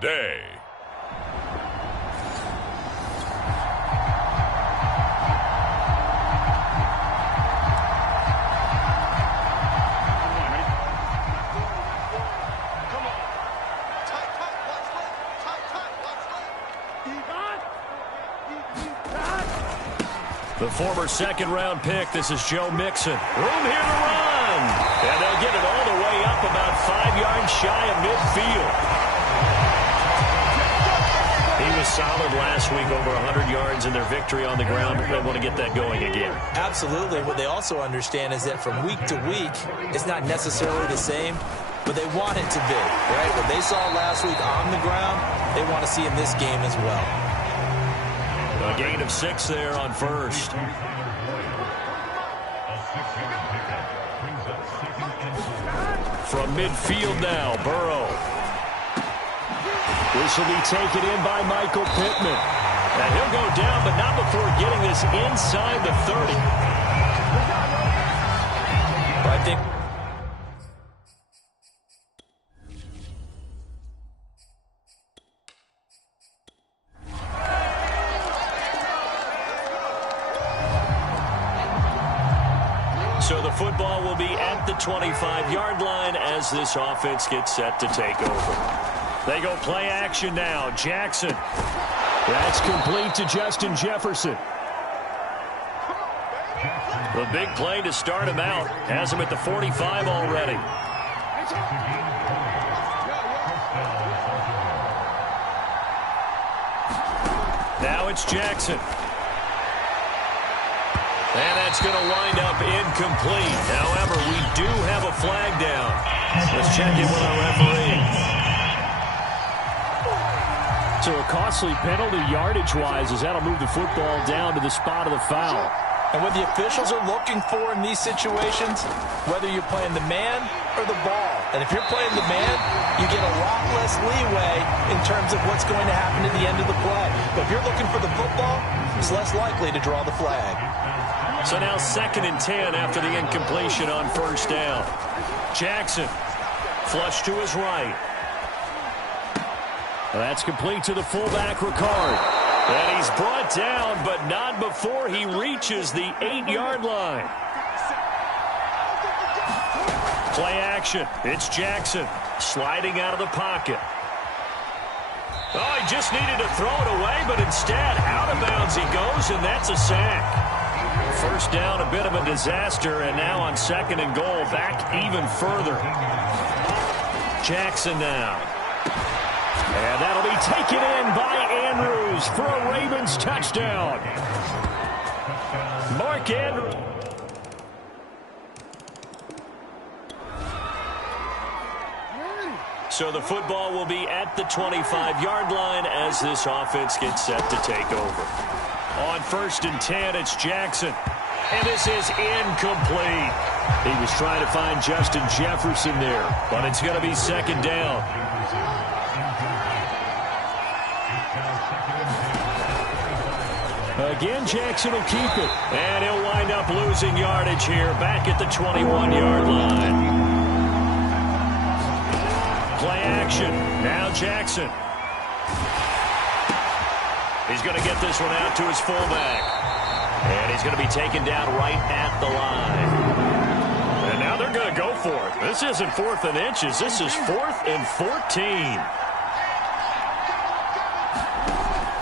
today. The former second-round pick, this is Joe Mixon. Room here to run. And they'll get it all the way up about 5 yards shy of midfield. He was solid last week, over 100 yards in their victory on the ground. They want to get that going again. Absolutely. What they also understand is that from week to week, it's not necessarily the same, but they want it to be, right? What they saw last week on the ground, they want to see in this game as well. A gain of 6 there on first. From midfield now, Burrow. This will be taken in by Michael Pittman. And he'll go down, but not before getting this inside the 30. I think so the football will be at the 25-yard line as this offense gets set to take over. They go play action now. Jackson. That's complete to Justin Jefferson. The big play to start him out. Has him at the 45 already. Now it's Jackson. And that's going to wind up incomplete. However, we do have a flag down. Let's check in with our referee. So a costly penalty yardage-wise as that'll move the football down to the spot of the foul. And what the officials are looking for in these situations, whether you're playing the man or the ball. And if you're playing the man, you get a lot less leeway in terms of what's going to happen at the end of the play. But if you're looking for the football, it's less likely to draw the flag. So now 2nd and 10 after the incompletion on first down. Jackson, flush to his right. That's complete to the fullback, Ricard. And he's brought down, but not before he reaches the 8-yard line. Play action. It's Jackson sliding out of the pocket. Oh, he just needed to throw it away, but instead, out of bounds he goes, and that's a sack. First down, a bit of a disaster, and now on 2nd and goal, back even further. Jackson now. And that'll be taken in by Andrews for a Ravens touchdown. Mark Andrews. So the football will be at the 25-yard line as this offense gets set to take over. On 1st and 10, it's Jackson. And this is incomplete. He was trying to find Justin Jefferson there, but it's going to be 2nd down. Again, Jackson will keep it. And he'll wind up losing yardage here back at the 21-yard line. Play action. Now Jackson. He's going to get this one out to his fullback. And he's going to be taken down right at the line. And now they're going to go for it. This isn't 4th and inches. This is 4th and 14.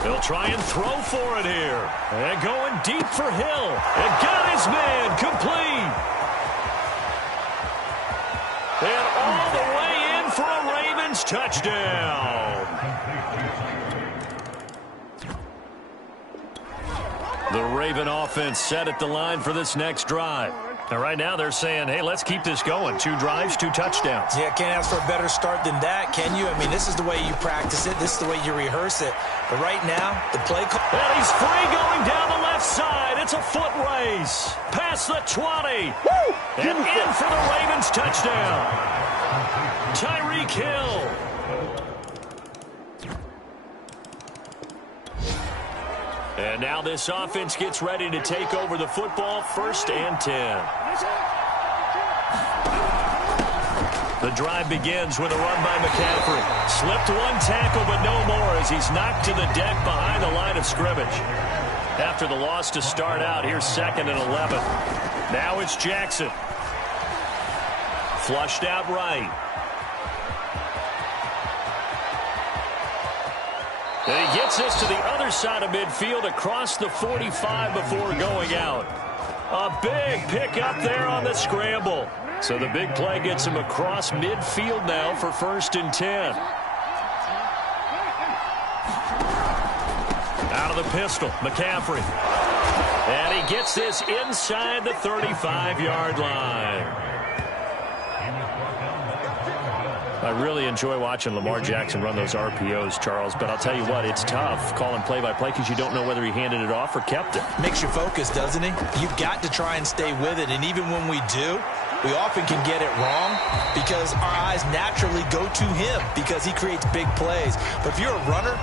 They'll try and throw for it here. And going deep for Hill. And got his man complete. And all the way in for a Ravens touchdown. The Raven offense set at the line for this next drive. And right now they're saying, hey, let's keep this going. 2 drives, 2 touchdowns. Yeah, can't ask for a better start than that, can you? I mean, this is the way you practice it. This is the way you rehearse it. But right now, the play call. And he's free going down the left side. It's a foot race. Past the 20. Woo! And in for the Ravens touchdown. Tyreek Hill. And now this offense gets ready to take over the football. 1st and 10. The drive begins with a run by McCaffrey. Slipped one tackle, but no more as he's knocked to the deck behind the line of scrimmage. After the loss to start out, here's 2nd and 11. Now it's Jackson. Flushed out right. And he gets this to the other side of midfield across the 45 before going out. A big pickup there on the scramble. So the big play gets him across midfield now for 1st and 10. Out of the pistol, McCaffrey. And he gets this inside the 35-yard line. I really enjoy watching Lamar Jackson run those RPOs, Charles, but I'll tell you what, it's tough calling play-by-play because you don't know whether he handed it off or kept it. Makes you focus, doesn't he? You've got to try and stay with it, and even when we do, we often can get it wrong because our eyes naturally go to him because he creates big plays. But if you're a runner,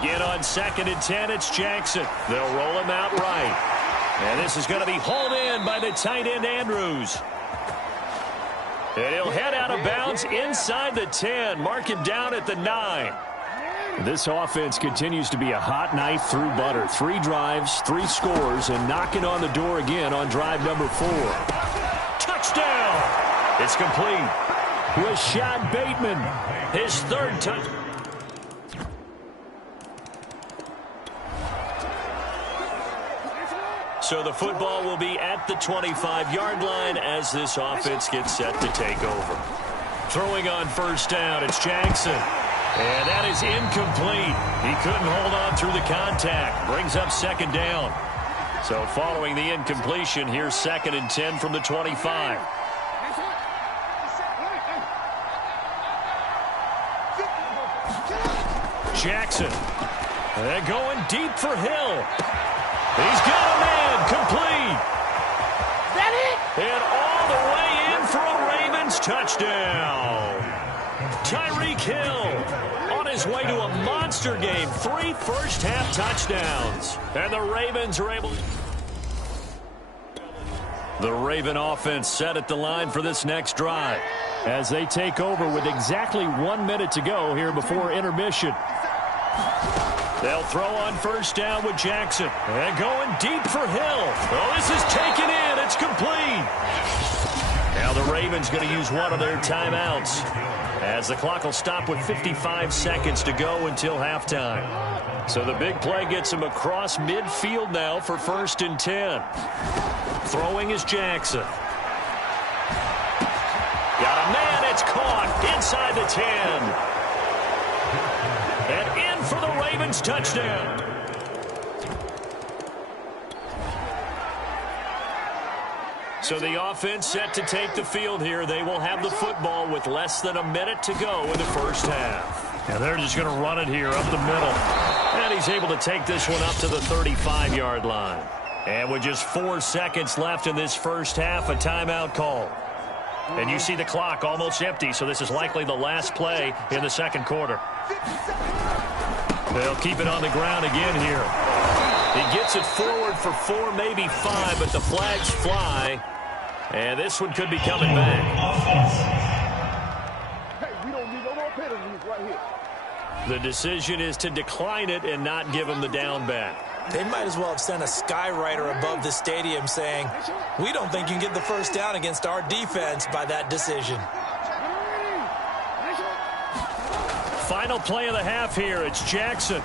Again on 2nd and 10, it's Jackson. They'll roll him out right. And this is going to be hauled in by the tight end, Andrews. And he'll head out of bounds inside the 10, mark him down at the 9. This offense continues to be a hot knife through butter. 3 drives, 3 scores, and knocking on the door again on drive number 4. Touchdown! It's complete. Rashad Bateman, his 3rd touchdown. So the football will be at the 25-yard line as this offense gets set to take over. Throwing on 1st down, it's Jackson. And that is incomplete. He couldn't hold on through the contact. Brings up 2nd down. So following the incompletion, here's 2nd and 10 from the 25. Jackson. They're going deep for Hill. He's got a man, complete. That it? And all the way in for a Ravens touchdown. Tyreek Hill on his way to a monster game. 3 first-half touchdowns. And the Ravens are able to... The Raven offense set at the line for this next drive as they take over with exactly 1 minute to go here before intermission. They'll throw on 1st down with Jackson. And going deep for Hill. Oh, this is taken in. It's complete. Now the Ravens going to use one of their timeouts as the clock will stop with 55 seconds to go until halftime. So the big play gets him across midfield now for 1st and 10. Throwing is Jackson. Got a man. It's caught inside the 10. And in for the Ravens touchdown. So the offense set to take the field here. They will have the football with less than a minute to go in the first half. And they're just going to run it here up the middle. And he's able to take this one up to the 35-yard line. And with just 4 seconds left in this first half, a timeout call. And you see the clock almost empty, so this is likely the last play in the second quarter. They'll keep it on the ground again here. He gets it forward for 4, maybe 5, but the flags fly. And this one could be coming back. Hey, we don't need no more penalties right here. The decision is to decline it and not give him the down back. they might as well have sent a skywriter above the stadium saying, we don't think you can get the first down against our defense by that decision. Final play of the half here. It's Jackson.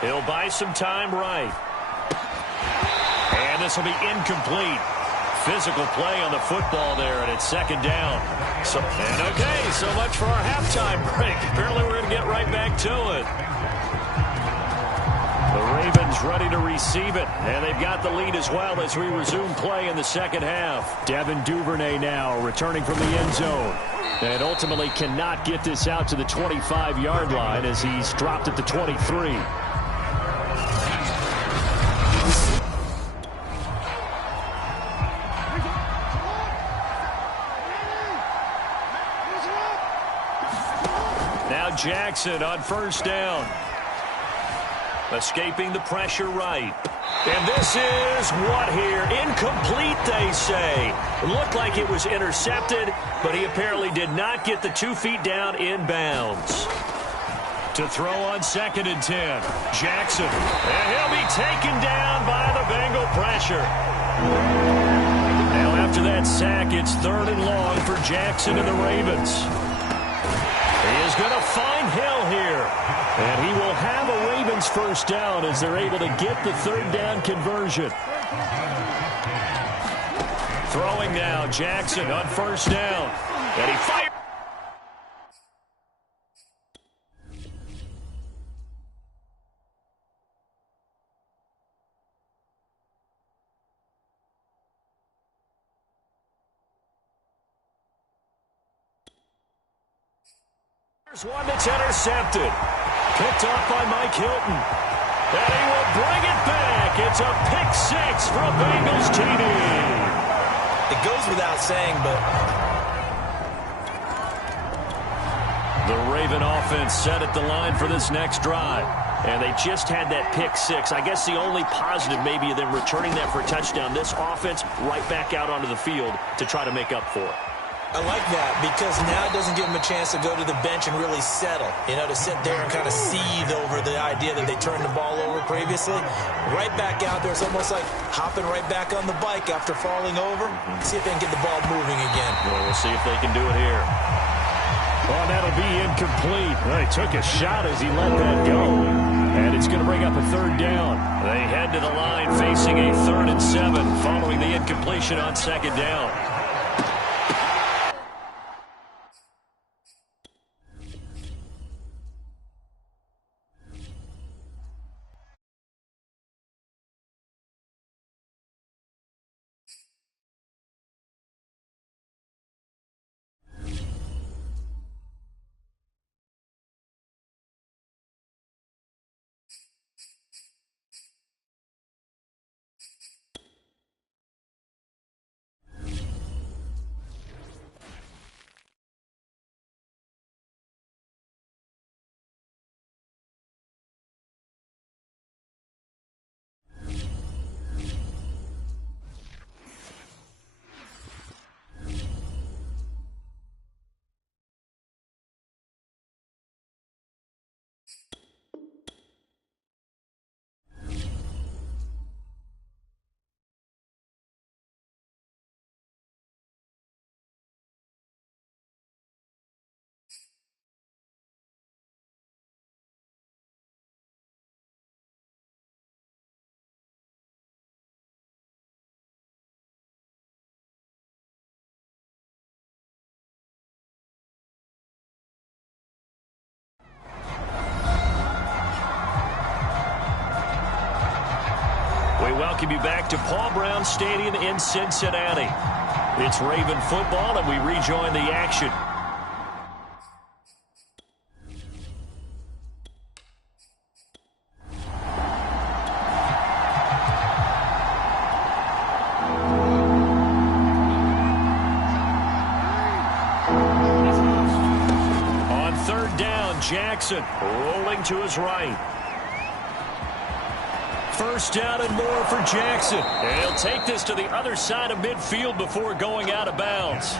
He'll buy some time right. And this will be incomplete. physical play on the football there, and it's second down. So much for our halftime break. Apparently we're going to get right back to it. The Ravens ready to receive it, and they've got the lead as well as we resume play in the second half. Devin Duvernay now returning from the end zone. And ultimately cannot get this out to the 25-yard line as he's dropped at the 23. Now Jackson on first down. Escaping the pressure right. And this is what here? Incomplete, they say. It looked like it was intercepted, but he apparently did not get the 2 feet down in bounds. To throw on 2nd and 10. Jackson. And he'll be taken down by the Bengal pressure. Now after that sack, it's 3rd and long for Jackson and the Ravens. He is going to find Hill here. And he will have a Ravens first down as they're able to get the 3rd down conversion. Throwing now, Jackson on first down. And he fires. There's one that's intercepted. Picked off by Mike Hilton. And he will bring it back. It's a pick 6 for a Bengals TD. It goes without saying, but the Raven offense set at the line for this next drive. And they just had that pick 6. I guess the only positive maybe of them returning that for a touchdown. This offense right back out onto the field to try to make up for it. I like that because now it doesn't give them a chance to go to the bench and really settle. You know, to sit there and kind of seethe over the idea that they turned the ball over previously. Right back out there, it's almost like hopping right back on the bike after falling over. See if they can get the ball moving again. Well, we'll see if they can do it here. Oh, that'll be incomplete. Well, he took a shot as he let that go. And it's going to bring up a 3rd down. They head to the line facing a 3rd and 7 following the incompletion on 2nd down. We welcome you back to Paul Brown Stadium in Cincinnati. It's Raven football, and we rejoin the action. On 3rd down, Jackson rolling to his right. First down and more for Jackson. And he'll take this to the other side of midfield before going out of bounds.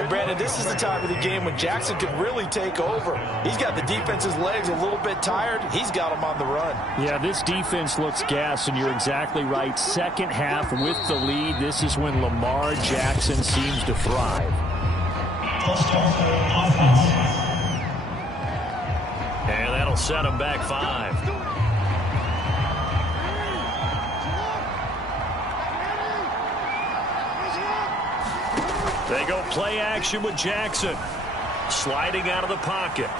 And Brandon, this is the time of the game when Jackson could really take over. He's got the defense's legs a little bit tired. He's got them on the run. Yeah, this defense looks gassed, and you're exactly right. Second half with the lead, this is when Lamar Jackson seems to thrive. And that'll set him back 5. They go play action with Jackson. Sliding out of the pocket.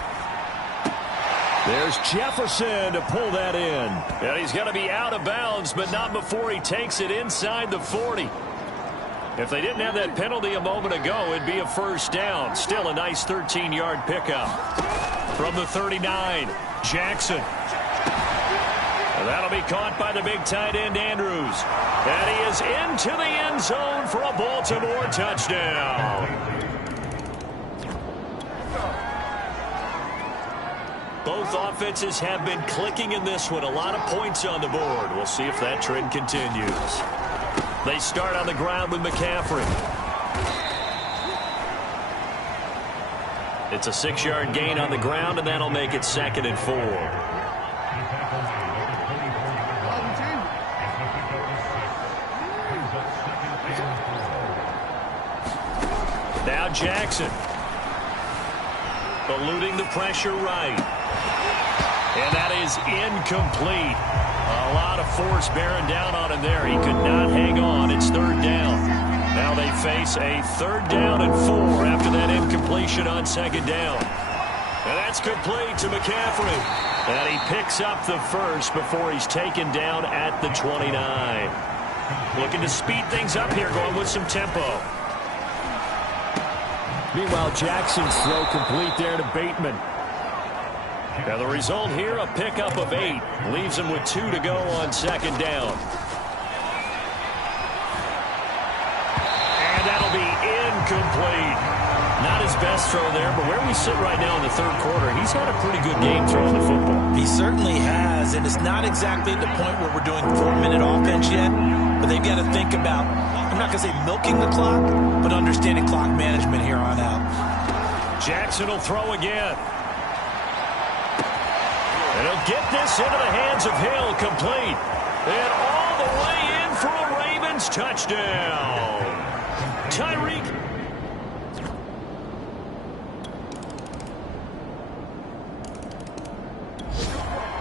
There's Jefferson to pull that in. And he's going to be out of bounds, but not before he takes it inside the 40. If they didn't have that penalty a moment ago, it'd be a first down. Still a nice 13-yard pickup. From the 39, Jackson. And that'll be caught by the big tight end, Andrews. And he is into the end zone for a Baltimore touchdown. Both offenses have been clicking in this one. A lot of points on the board. We'll see if that trend continues. They start on the ground with McCaffrey. It's a 6-yard gain on the ground, and that'll make it 2nd and 4. Now Jackson. Eluding the pressure right. And that is incomplete. A lot of force bearing down on him there. He could not hang on. It's 3rd down. Now they face a 3rd down and 4 after that incompletion on 2nd down. And that's complete to McCaffrey. And he picks up the first before he's taken down at the 29. Looking to speed things up here, going with some tempo. Meanwhile, Jackson's throw complete there to Bateman. Now the result here, a pickup of 8. Leaves him with 2 to go on 2nd down. And that'll be incomplete. Not his best throw there, but where we sit right now in the 3rd quarter, he's had a pretty good game throwing the football. He certainly has, and it's not exactly at the point where we're doing 4-minute offense yet, but they've got to think about, I'm not going to say milking the clock, but understanding clock management here on out. Jackson will throw again. And he'll get this into the hands of Hill, complete. And all the way in for a Ravens touchdown. Tyreek.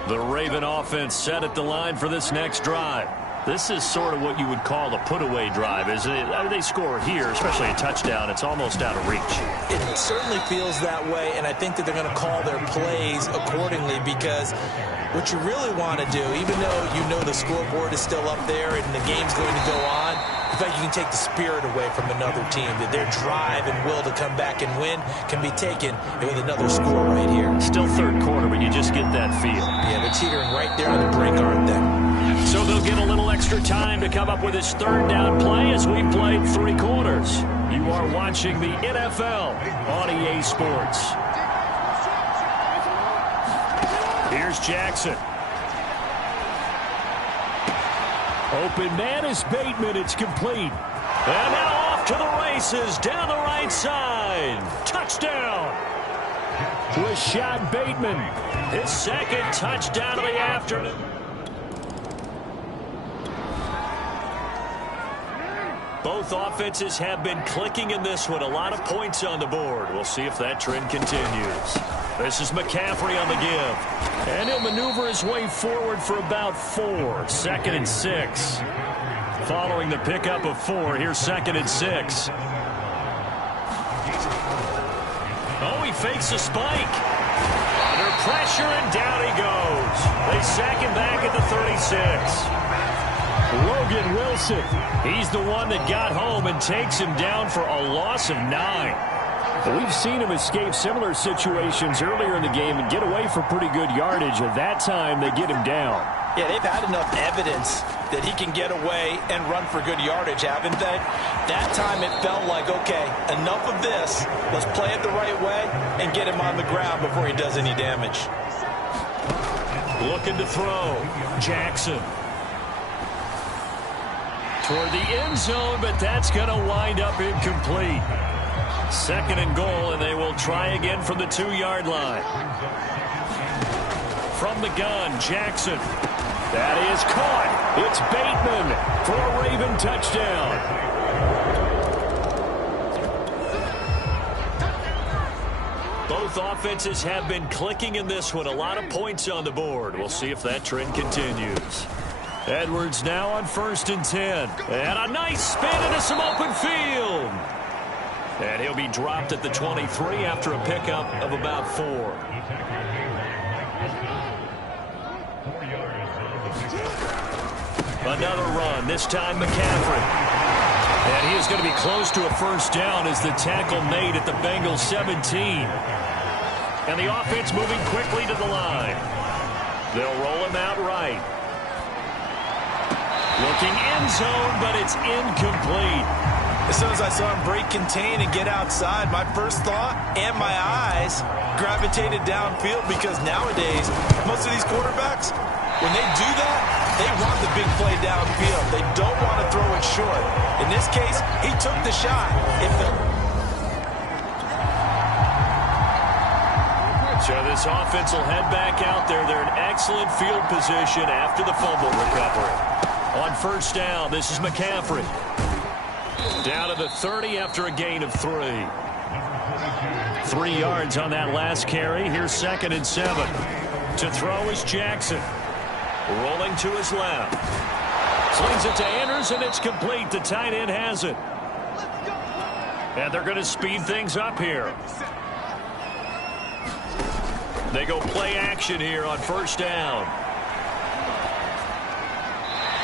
The Raven offense set at the line for this next drive. This is sort of what you would call a put-away drive, isn't it? I mean, they score here, especially a touchdown. It's almost out of reach. It certainly feels that way, and I think that they're going to call their plays accordingly because what you really want to do, even though you know the scoreboard is still up there and the game's going to go on, in fact, you can take the spirit away from another team, that their drive and will to come back and win can be taken with another score right here. Still 3rd quarter, but you just get that feel. Yeah, they're teetering right there on the brink, aren't they? So they'll get a little extra time to come up with his 3rd down play as we played 3 quarters. You are watching the NFL on EA Sports. Here's Jackson. Open man is Bateman. It's complete. And now off to the races down the right side. Touchdown. Rashad Bateman. His 2nd touchdown of the afternoon. Both offenses have been clicking in this one. A lot of points on the board. We'll see if that trend continues. This is McCaffrey on the give. And he'll maneuver his way forward for about 4. 2nd and 6. Following the pickup of 4, here's 2nd and 6. Oh, he fakes a spike. Under pressure, and down he goes. They sack him back at the 36. Logan Wilson. He's the one that got home and takes him down for a loss of 9. We've seen him escape similar situations earlier in the game and get away for pretty good yardage. At that time, they get him down. Yeah, they've had enough evidence that he can get away and run for good yardage, haven't they? That time it felt like, okay, enough of this. Let's play it the right way and get him on the ground before he does any damage. Looking to throw. Jackson. Toward the end zone, but that's going to wind up incomplete. 2nd and goal, and they will try again from the 2-yard line. From the gun, Jackson. That is caught. It's Bateman for a Raven touchdown. Both offenses have been clicking in this one. A lot of points on the board. We'll see if that trend continues. Edwards now on 1st and 10. And a nice spin into some open field. And he'll be dropped at the 23 after a pickup of about 4. Another run, this time McCaffrey. And he is going to be close to a first down as the tackle made at the Bengals 17. And the offense moving quickly to the line. They'll roll him out right. Looking end zone, but it's incomplete. As soon as I saw him break contain and get outside, my first thought and my eyes gravitated downfield, because nowadays, most of these quarterbacks, when they do that, they want the big play downfield. They don't want to throw it short. In this case, he took the shot. So this offense will head back out there. They're in excellent field position after the fumble recovery. On first down, this is McCaffrey. Down to the 30 after a gain of 3. 3 yards on that last carry. Here's 2nd and 7. To throw is Jackson. Rolling to his left. Slings it to Andrews, and it's complete. The tight end has it. And they're going to speed things up here. They go play action here on first down.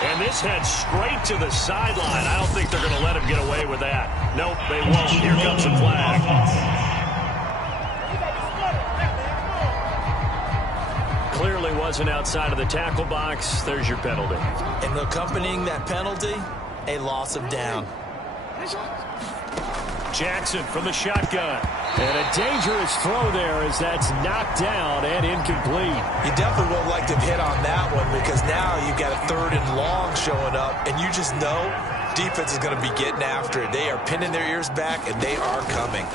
And this heads straight to the sideline. I don't think they're going to let him get away with that. Nope, they won't. Here comes the flag. Clearly wasn't outside of the tackle box. There's your penalty. And accompanying that penalty, a loss of down. Jackson from the shotgun. And a dangerous throw there as that's knocked down and incomplete. You definitely would like to hit on that one, because now you've got a 3rd and long showing up, and you just know defense is going to be getting after it. They are pinning their ears back, and they are coming.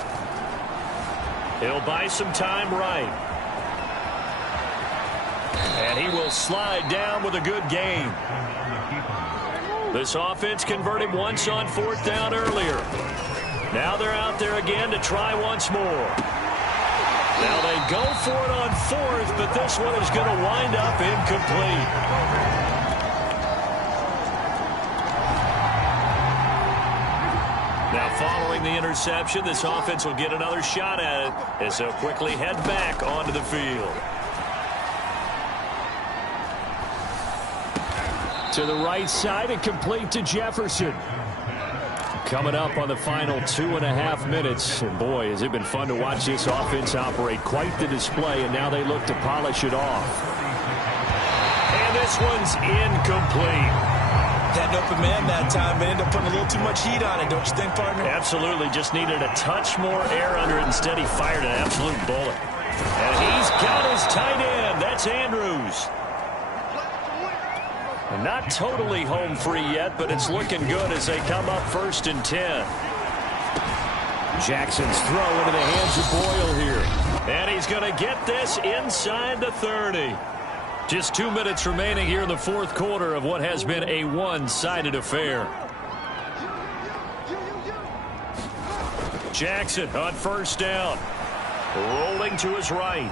He'll buy some time right. And he will slide down with a good gain. This offense converted once on 4th down earlier. Now they're out there again to try once more. Now they go for it on 4th, but this one is going to wind up incomplete. Now following the interception, this offense will get another shot at it as they'll quickly head back onto the field. To the right side and complete to Jefferson. Coming up on the final 2.5 minutes. And boy, has it been fun to watch this offense operate. Quite the display, and now they look to polish it off. And this one's incomplete. Had an open man that time, but ended up putting a little too much heat on it, don't you think, partner? Absolutely. Just needed a touch more air under it. Instead, he fired an absolute bullet. And he's got his tight end. That's Andrews. Not totally home free yet, but it's looking good as they come up 1st and 10. Jackson's throw into the hands of Boyle here. And he's going to get this inside the 30. Just 2 minutes remaining here in the 4th quarter of what has been a one-sided affair. Jackson on first down. Rolling to his right.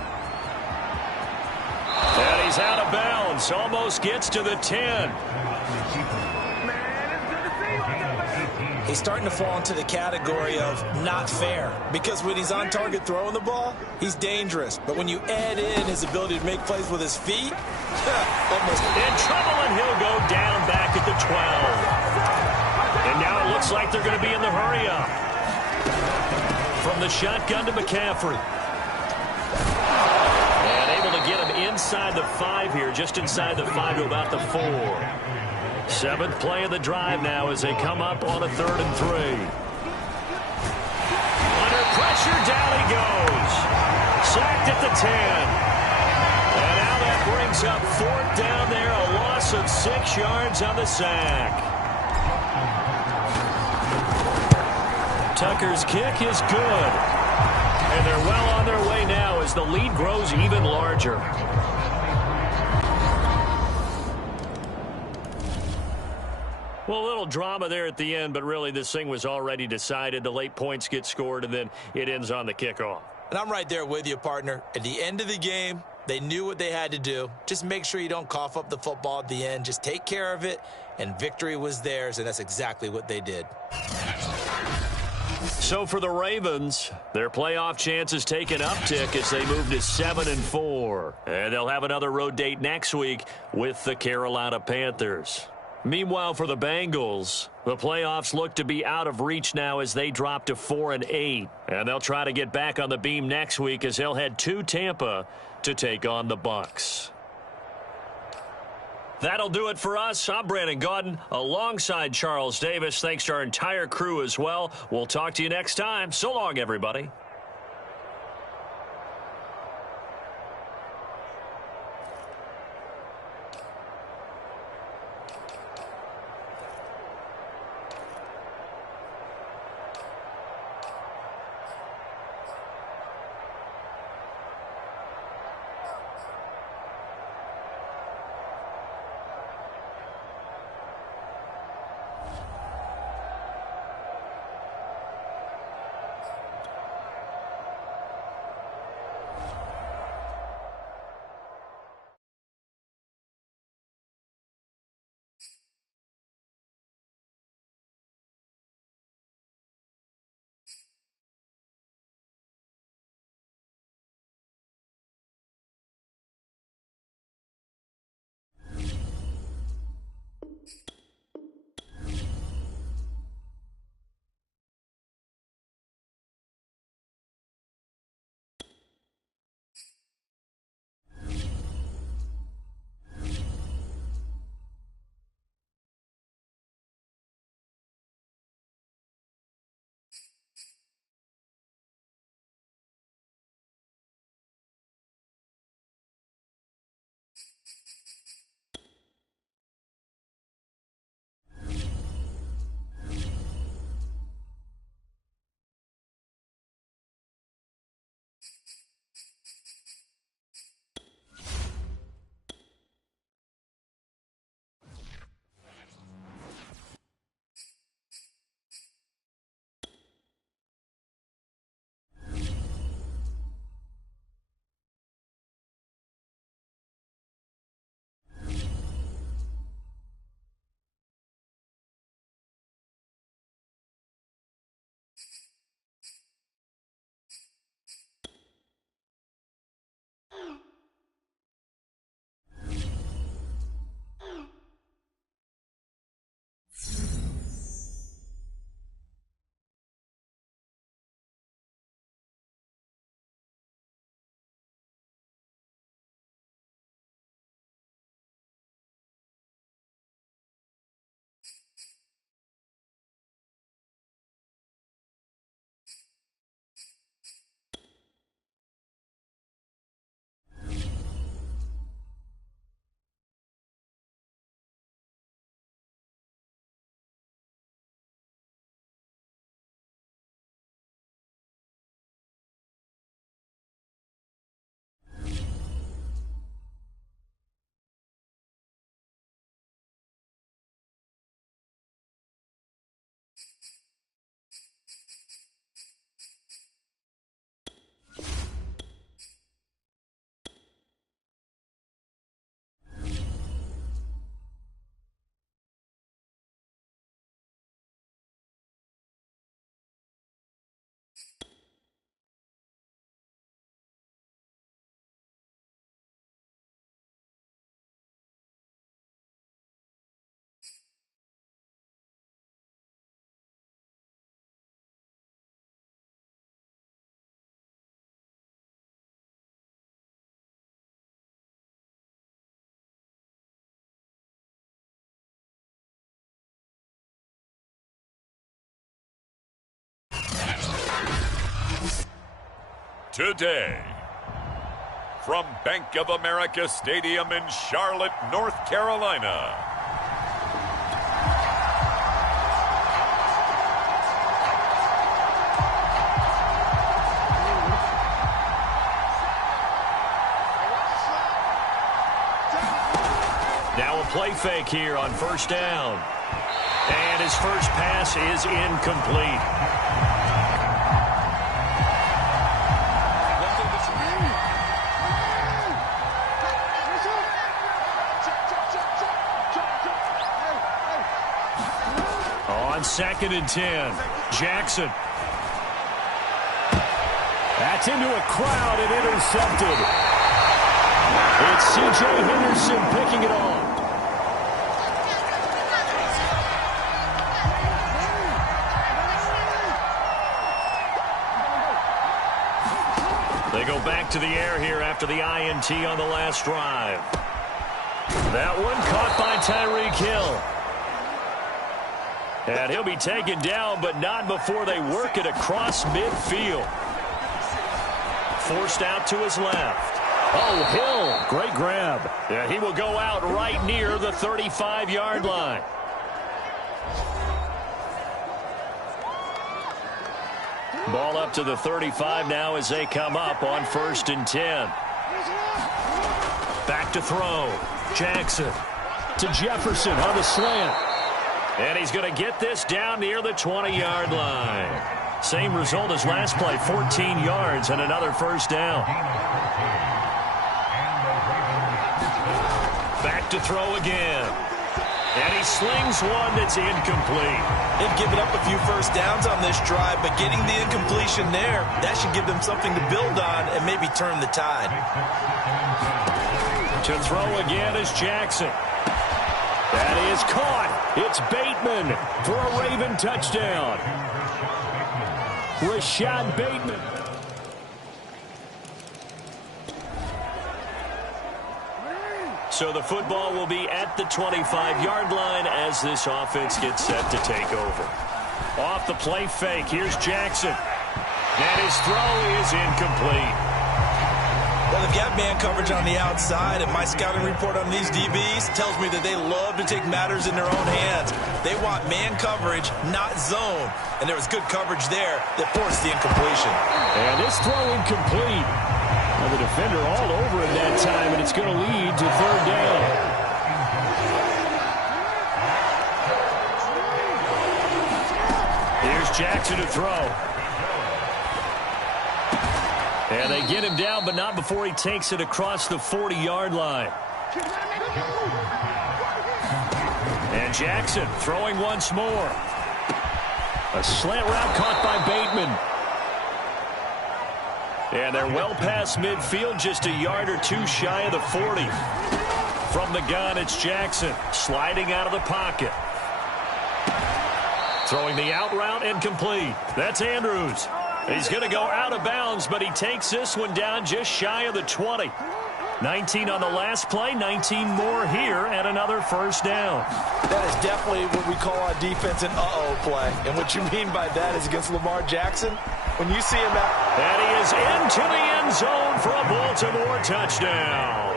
And he's out of bounds. Almost gets to the 10. He's starting to fall into the category of not fair, because when he's on target throwing the ball, he's dangerous. But when you add in his ability to make plays with his feet, almost in trouble, and he'll go down back at the 12. And now it looks like they're going to be in the hurry-up. From the shotgun to McCaffrey. Get him inside the 5 here, just inside the 5 to about the 4. 7th play of the drive now as they come up on a 3rd and 3. Under pressure, down he goes. Sacked at the 10. And now that brings up 4th down there, a loss of 6 yards on the sack. Tucker's kick is good. And they're well on their way now as the lead grows even larger. Well, a little drama there at the end, but really this thing was already decided. The late points get scored, and then it ends on the kickoff. And I'm right there with you, partner. At the end of the game, they knew what they had to do. Just make sure you don't cough up the football at the end. Just take care of it, and victory was theirs, and that's exactly what they did. So for the Ravens, their playoff chances take an uptick as they move to 7-4. And they'll have another road date next week with the Carolina Panthers. Meanwhile, for the Bengals, the playoffs look to be out of reach now as they drop to 4-8. And they'll try to get back on the beam next week as they'll head to Tampa to take on the Bucs. That'll do it for us. I'm Brandon Gaudin alongside Charles Davis. Thanks to our entire crew as well. We'll talk to you next time. So long, everybody. Today, from Bank of America Stadium in Charlotte, North Carolina. Now a play fake here on first down. And his first pass is incomplete. On 2nd and 10, Jackson. That's into a crowd and intercepted. It's C.J. Henderson picking it off. They go back to the air here after the INT on the last drive. That one caught by Tyreek Hill. And he'll be taken down, but not before they work it across midfield. Forced out to his left. Oh, Hill, great grab. Yeah, he will go out right near the 35-yard line. Ball up to the 35 now as they come up on 1st and 10. Back to throw. Jackson to Jefferson on the slant. And he's going to get this down near the 20-yard line. Same result as last play, 14 yards and another first down. Back to throw again. And he slings one that's incomplete. They've given up a few first downs on this drive, but getting the incompletion there, that should give them something to build on and maybe turn the tide. To throw again is Jackson. That is caught. It's Bateman for a Raven touchdown. Rashad Bateman. So the football will be at the 25-yard line as this offense gets set to take over. Off the play fake, here's Jackson. And his throw is incomplete. Well, they've got man coverage on the outside, and my scouting report on these DBs tells me that they love to take matters in their own hands. They want man coverage, not zone. And there was good coverage there that forced the incompletion. And this throw incomplete. Well, the defender all over it that time, and it's going to lead to 3rd down. Here's Jackson to throw. And they get him down, but not before he takes it across the 40-yard line. And Jackson throwing once more. A slant route caught by Bateman. And they're well past midfield, just a yard or two shy of the 40. From the gun, it's Jackson sliding out of the pocket. Throwing the out route incomplete. That's Andrews. He's going to go out of bounds, but he takes this one down just shy of the 20. 19 on the last play, 19 more here, and another first down. That is definitely what we call on defense an uh-oh play. And what you mean by that is against Lamar Jackson, when you see him out. And he is into the end zone for a Baltimore touchdown.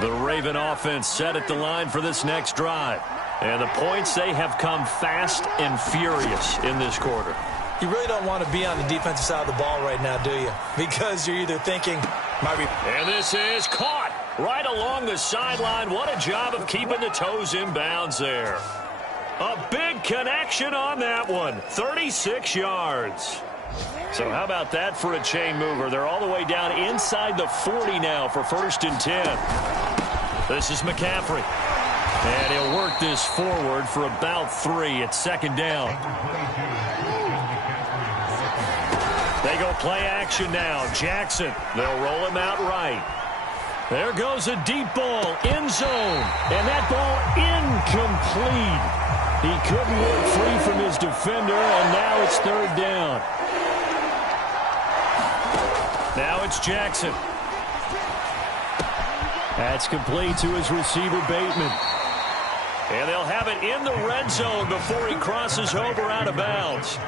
The Raven offense set at the line for this next drive. And the points, they have come fast and furious in this quarter. You really don't want to be on the defensive side of the ball right now, do you? Because you're either thinking, and this is caught right along the sideline. What a job of keeping the toes in bounds there. A big connection on that one. 36 yards. So how about that for a chain mover? They're all the way down inside the 40 now for 1st and 10. This is McCaffrey. And he'll work this forward for about 3 at 2nd down. They go play action now. Jackson, they'll roll him out right. There goes a deep ball, end zone. And that ball incomplete. He couldn't work free from his defender, and now it's 3rd down. Now it's Jackson. That's complete to his receiver, Bateman. And they'll have it in the red zone before he crosses over out of bounds.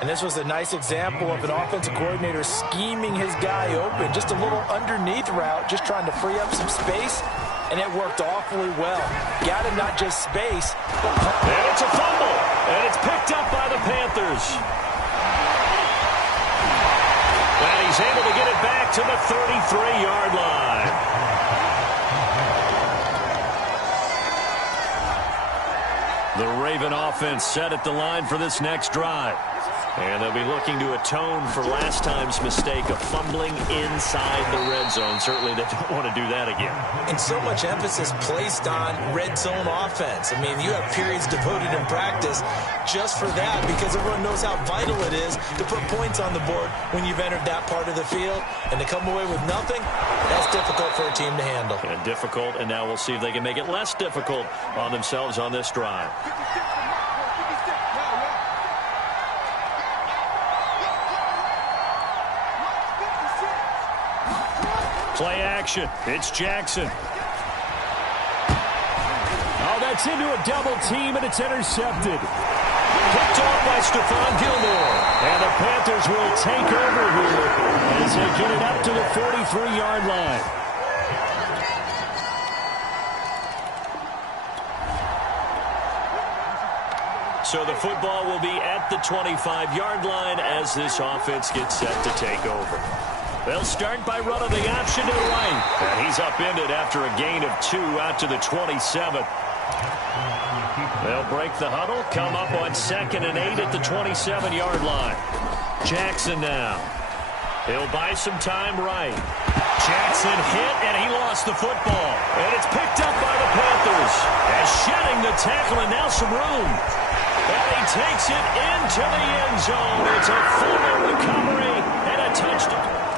And this was a nice example of an offensive coordinator scheming his guy open. Just a little underneath route, just trying to free up some space. And it worked awfully well. Got him not just space, but... And it's a fumble. And it's picked up by the Panthers. And he's able to get it back to the 33-yard line. The Raven offense set at the line for this next drive. And they'll be looking to atone for last time's mistake of fumbling inside the red zone. Certainly they don't want to do that again. And so much emphasis placed on red zone offense. I mean, you have periods devoted in practice just for that because everyone knows how vital it is to put points on the board when you've entered that part of the field. And to come away with nothing, that's difficult for a team to handle. And difficult, and now we'll see if they can make it less difficult on themselves on this drive. Play action. It's Jackson. Oh, that's into a double team, and it's intercepted. Picked off by Stephon Gilmore. And the Panthers will take over here as they get it up to the 43-yard line. So the football will be at the 25-yard line as this offense gets set to take over. They'll start by running the option to the right. And he's upended after a gain of 2 out to the 27. They'll break the huddle, come up on 2nd and 8 at the 27-yard line. Jackson now. He'll buy some time right. Jackson hit, and he lost the football. And it's picked up by the Panthers. As shedding the tackle, and now some room. And he takes it into the end zone. It's a full recovery and a touchdown.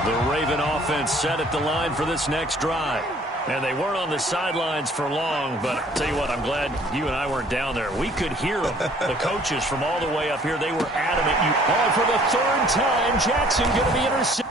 The Raven offense set at the line for this next drive. And they weren't on the sidelines for long, but I'll tell you what, I'm glad you and I weren't down there. We could hear them. The coaches from all the way up here, they were adamant. For the 3rd time, Jackson going to be intercepted.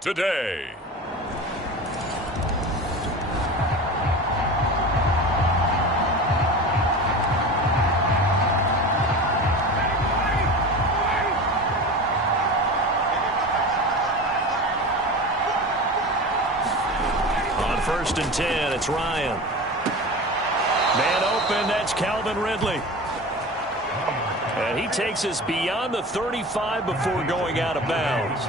today. first and 10. It's Ryan. Man open, that's Calvin Ridley. And he takes us beyond the 35 before going out of bounds.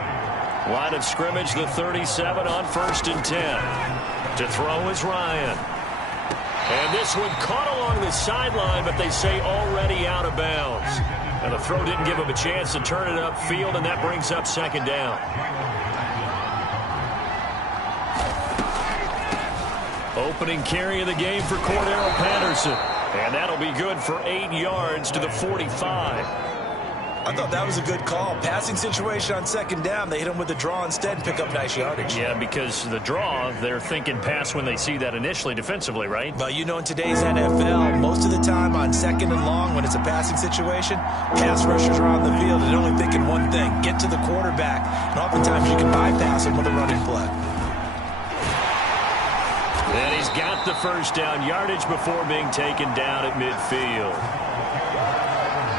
Line of scrimmage, the 37 on first and 10. To throw is Ryan. And this one caught along the sideline, but they say already out of bounds. And the throw didn't give him a chance to turn it upfield, and that brings up second down. Opening carry of the game for Cordero Patterson. And that'll be good for 8 yards to the 45. I thought that was a good call. Passing situation on second down. They hit him with the draw instead and pick up nice yardage. Yeah, because the draw, they're thinking pass when they see that initially defensively, right? But you know, in today's NFL, most of the time on second and long when it's a passing situation, pass rushers are on the field and they're only thinking one thing, get to the quarterback. And oftentimes you can bypass him with a running play. And he's got the first down yardage before being taken down at midfield.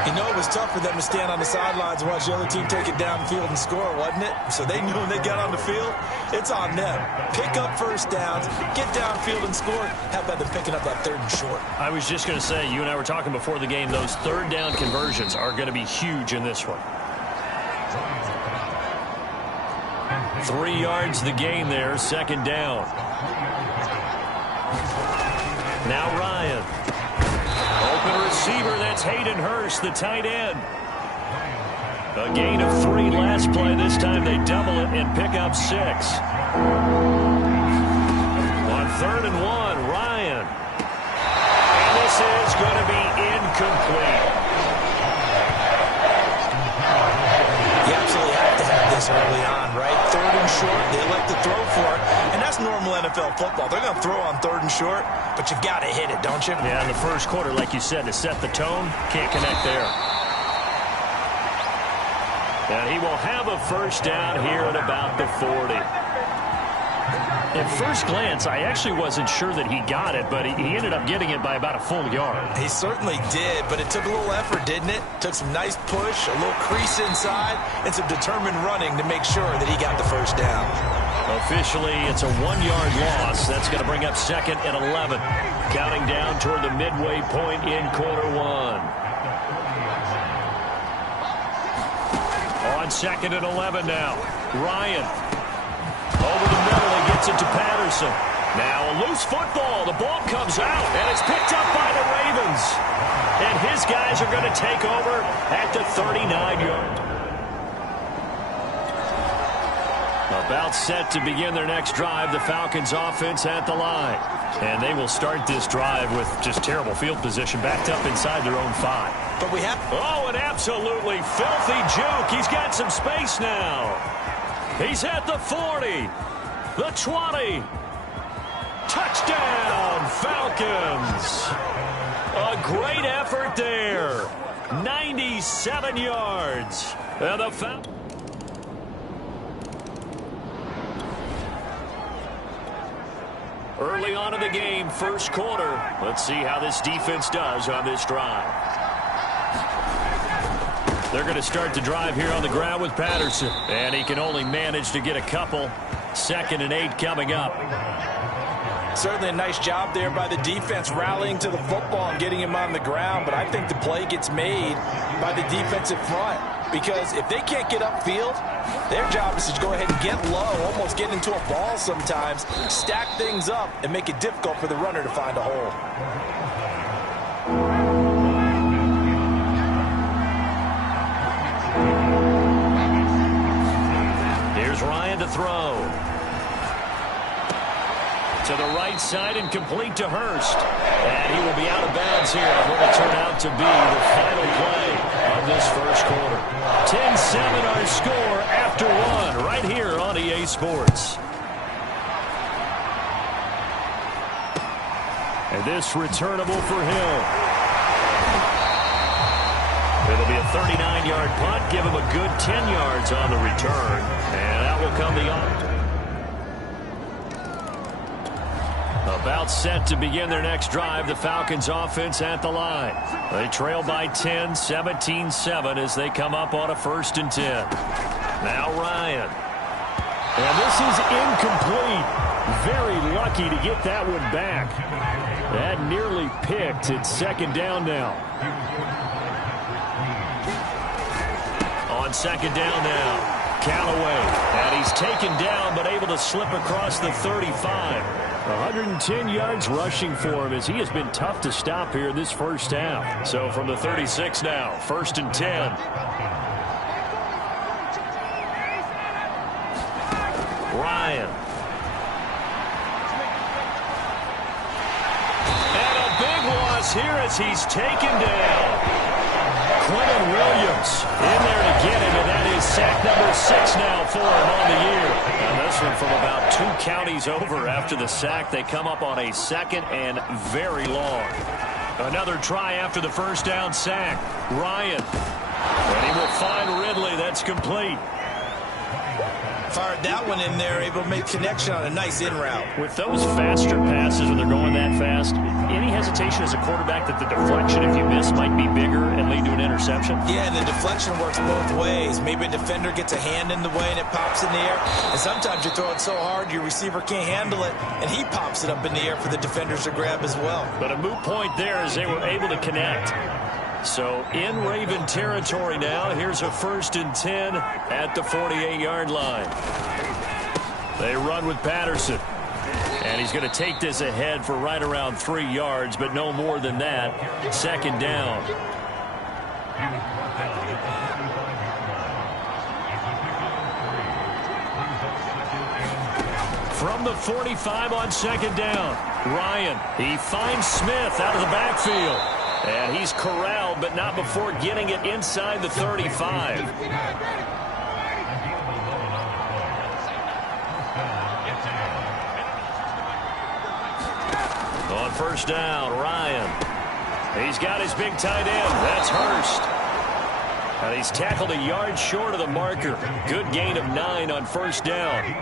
You know, it was tough for them to stand on the sidelines and watch the other team take it downfield and score, wasn't it? So they knew when they got on the field, it's on them. Pick up first downs, get downfield and score. How about them picking up that third and short? I was just going to say, you and I were talking before the game, those third down conversions are going to be huge in this one. 3 yards the gain there, second down. Now Ryan. Open receiver, that's Hayden Hurst, the tight end. A gain of 3 last play. This time they double it and pick up 6. On 3rd and 1, Ryan. And this is going to be incomplete. You absolutely have to have this early on, right? 3rd and short, they elect to throw for it. And that's normal NFL football. They're going to throw on 3rd and short, but you've got to hit it, don't you? Yeah, in the first quarter, like you said, to set the tone, can't connect there. And he will have a first down here at about the 40. At first glance, I actually wasn't sure that he got it, but he ended up getting it by about a full yard. He certainly did, but it took a little effort, didn't it? Took some nice push, a little crease inside, and some determined running to make sure that he got the first down. Officially, it's a 1-yard loss. That's going to bring up 2nd and 11. Counting down toward the midway point in quarter 1. On 2nd and 11 now. Ryan. Over the middle, he gets it to Patterson. Now a loose football. The ball comes out, and it's picked up by the Ravens. And his guys are going to take over at the 39-yard. About set to begin their next drive. The Falcons offense at the line. And they will start this drive with just terrible field position, backed up inside their own 5. But we have... Oh, an absolutely filthy juke. He's got some space now. He's at the 40, the 20. Touchdown, Falcons. A great effort there. 97 yards. And the Falcons. Early on in the game, first quarter. Let's see how this defense does on this drive. They're going to start the drive here on the ground with Patterson. And he can only manage to get a couple. 2nd and 8 coming up. Certainly a nice job there by the defense rallying to the football and getting him on the ground. But I think the play gets made by the defensive front. Because if they can't get upfield, their job is to go ahead and get low, almost get into a ball sometimes, stack things up, and make it difficult for the runner to find a hole. Here's Ryan to throw. To the right side and complete to Hurst. And he will be out of bounds here on what will turn out to be the final play of this first quarter. 10-7 our score after 1 right here on EA Sports. And this returnable for Hill. It'll be a 39-yard punt. Give him a good 10 yards on the return. And out will come the on. About set to begin their next drive. The Falcons offense at the line. They trail by 10, 17-7 as they come up on a 1st and 10. Now Ryan. And this is incomplete. Very lucky to get that one back. That nearly picked. It's second down now. On second down now. Callaway, and he's taken down but able to slip across the 35. 110 yards rushing for him as he has been tough to stop here in this first half. So from the 36 now, 1st and 10. Ryan. And a big loss here as he's taken down. Quentin Williams in there to get him, and that is sack number 6 now for him on the year. And this one from about 2 counties over after the sack. They come up on a 2nd and very long. Another try after the first down sack. Ryan. And he will find Ridley. That's complete. Fired that one in there, able to make connection on a nice in route. With those faster passes when they're going that fast, any hesitation as a quarterback that the deflection, if you miss, might be bigger and lead to an interception? Yeah, and the deflection works both ways. Maybe a defender gets a hand in the way and it pops in the air. And sometimes you throw it so hard your receiver can't handle it, and he pops it up in the air for the defenders to grab as well. But a moot point there as they were able to connect. So in Raven territory now. Here's a 1st and 10 at the 48-yard line. They run with Patterson. And he's going to take this ahead for right around 3 yards, but no more than that. 2nd down. From the 45 on 2nd down. Ryan, he finds Smith out of the backfield. And he's corralled, but not before getting it inside the 35. On 1st down, Ryan. He's got his big tight end. That's Hurst. And he's tackled a yard short of the marker. Good gain of 9 on 1st down.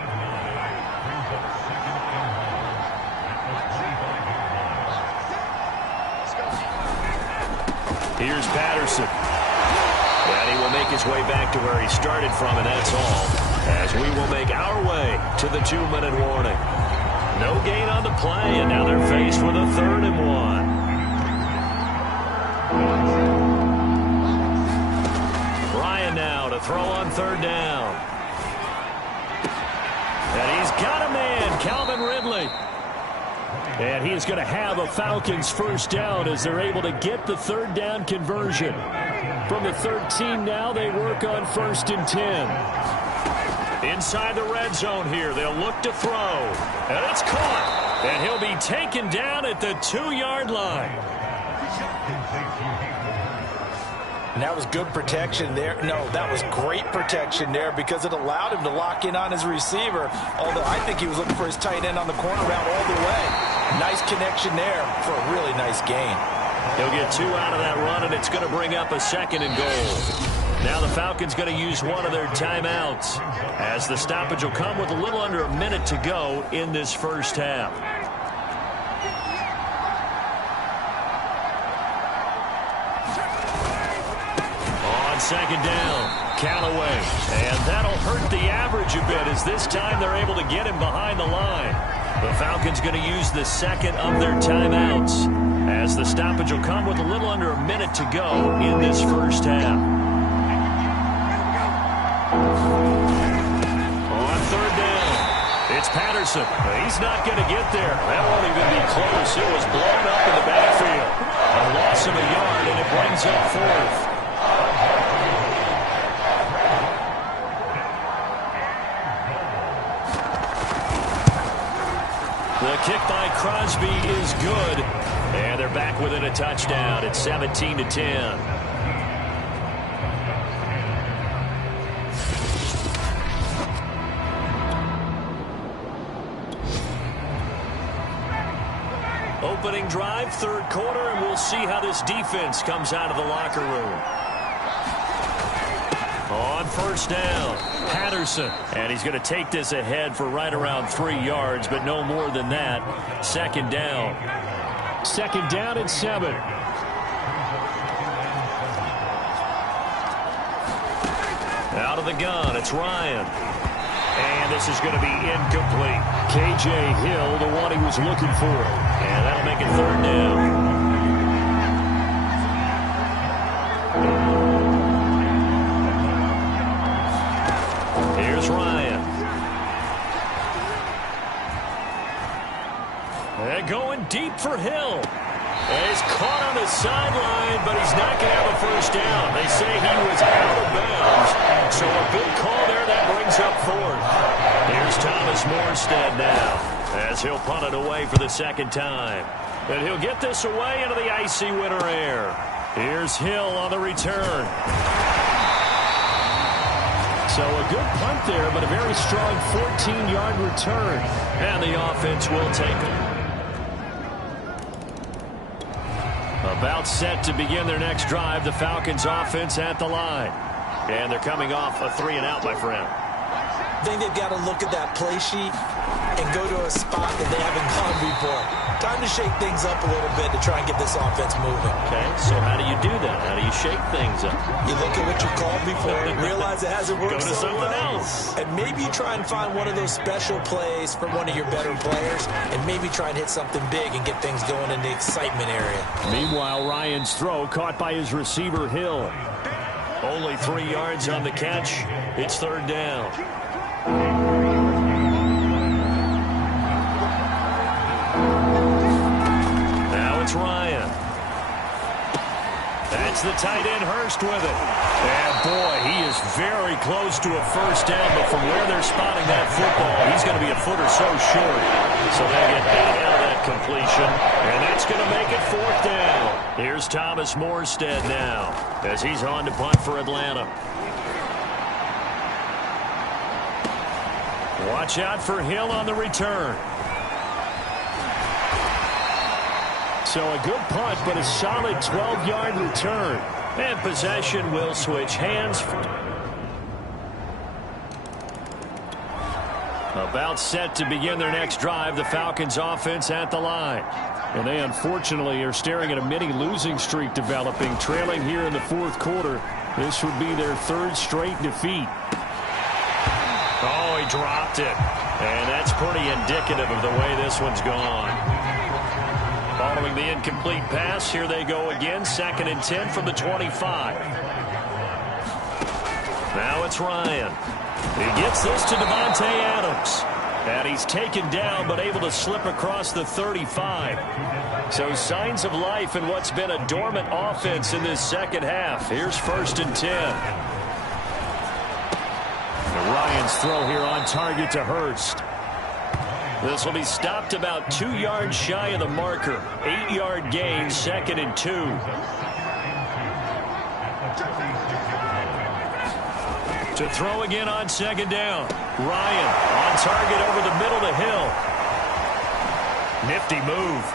Here's Patterson. And he will make his way back to where he started from, and that's all. As we will make our way to the 2-minute warning. No gain on the play, and now they're faced with a 3rd and 1. Ryan now to throw on 3rd down. And he's got a man, Calvin Ridley. And he's going to have a Falcons 1st down as they're able to get the 3rd down conversion. From the 13 now, they work on 1st and 10. Inside the red zone here, they'll look to throw. And it's caught. And he'll be taken down at the 2-yard line. And that was good protection there. No, that was great protection there because it allowed him to lock in on his receiver. Although I think he was looking for his tight end on the corner route all the way. Nice connection there for a really nice gain. He'll get 2 out of that run, and it's going to bring up a 2nd and goal. Now the Falcons going to use one of their timeouts as the stoppage will come with a little under a minute to go in this first half. On 2nd down, Callaway. And that'll hurt the average a bit as this time they're able to get him behind the line. The Falcons going to use the 2nd of their timeouts as the stoppage will come with a little under a minute to go in this first half. On 3rd down, it's Patterson. He's not going to get there. That won't even be close. It was blown up in the backfield. A loss of a yard, and it brings up 4th. The kick by Crosby is good. And they're back within a touchdown. It's 17-10. Opening drive, 3rd quarter, and we'll see how this defense comes out of the locker room. On 1st down, Patterson. And he's going to take this ahead for right around 3 yards, but no more than that. 2nd down. 2nd down and 7. Out of the gun, it's Ryan. And this is going to be incomplete. K.J. Hill, the one he was looking for. And that'll make it third down. Here's Ryan. And going deep for Hill. And he's caught on the sideline, but he's not going to have a first down. They say he was out of bounds. So a big call there that brings up fourth. Here's Thomas Morstead now, as he'll punt it away for the second time. And he'll get this away into the icy winter air. Here's Hill on the return. So a good punt there, but a very strong 14-yard return. And the offense will take it. About set to begin their next drive, the Falcons offense at the line. And they're coming off a 3-and-out, my friend. I think they've got to look at that play sheet and go to a spot that they haven't gone before. Time to shake things up a little bit to try and get this offense moving. Okay, so how do you do that? How do you shake things up? You look at what you called before and realize it hasn't worked Go to so something well. else. And maybe you try and find one of those special plays for one of your better players and maybe try and hit something big and get things going in the excitement area. Meanwhile, Ryan's throw caught by his receiver, Hill. Only 3 yards on the catch. It's third down. Now it's Ryan. That's the tight end Hurst with it. And boy, he is very close to a first down, but from where they're spotting that football, he's going to be a foot or so short. So they get 8 out of that completion, and that's going to make it fourth down. Here's Thomas Morstead now, as he's on to punt for Atlanta. Watch out for Hill on the return. So a good punt, but a solid 12-yard return. And possession will switch hands. About set to begin their next drive, the Falcons offense at the line. And they unfortunately are staring at a mini losing streak developing, trailing here in the fourth quarter. This would be their third straight defeat. Oh, he dropped it. And that's pretty indicative of the way this one's gone. Following the incomplete pass, here they go again. 2nd and 10 from the 25. Now it's Ryan. He gets this to Devontae Adams. And he's taken down, but able to slip across the 35. So signs of life in what's been a dormant offense in this second half. Here's 1st and 10. And Ryan's throw here on target to Hurst. This will be stopped about 2 yards shy of the marker. 8-yard gain, 2nd and 2. To throw again on 2nd down. Ryan on target over the middle to Hill. Nifty move.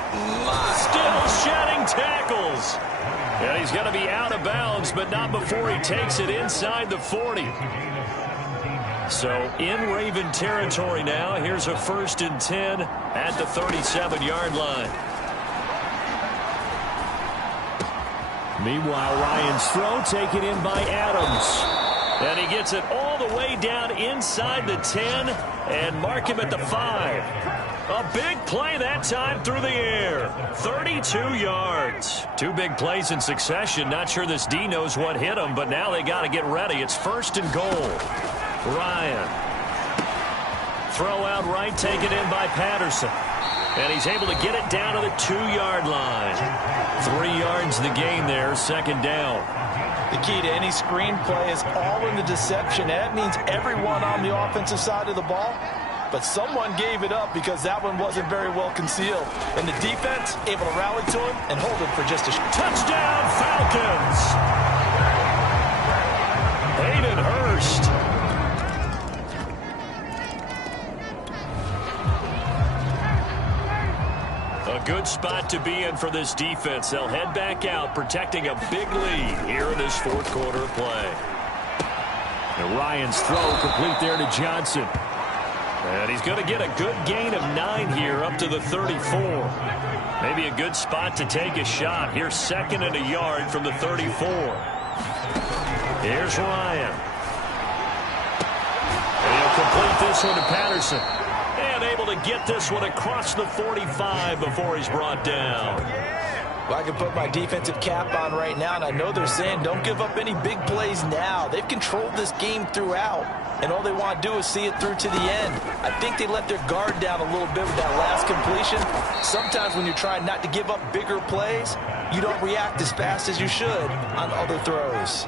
Still shedding tackles. And he's going to be out of bounds, but not before he takes it inside the 40. So in Raven territory now. Here's a 1st and 10 at the 37-yard line. Meanwhile, Ryan's throw taken in by Adams. And he gets it all the way down inside the 10 and mark him at the 5. A big play that time through the air. 32 yards. 2 big plays in succession. Not sure this D knows what hit him, but now they got to get ready. It's 1st and goal. Ryan. Throw out right, taken in by Patterson. And he's able to get it down to the 2-yard line. 3 yards the gain there, 2nd down. The key to any screen play is all in the deception. That means everyone on the offensive side of the ball. But someone gave it up because that one wasn't very well concealed. And the defense able to rally to him and hold him for just a touchdown, Falcons. Hayden Hurst. A good spot to be in for this defense. They'll head back out, protecting a big lead here in this fourth quarter of play. And Ryan's throw complete there to Johnson. And he's going to get a good gain of 9 here up to the 34. Maybe a good spot to take a shot. Here's 2nd and a yard from the 34. Here's Ryan. And he'll complete this one to Patterson. And able to get this one across the 45 before he's brought down. Well, I can put my defensive cap on right now, and I know they're saying don't give up any big plays now. They've controlled this game throughout, and all they want to do is see it through to the end. I think they let their guard down a little bit with that last completion. Sometimes when you're trying not to give up bigger plays, you don't react as fast as you should on other throws.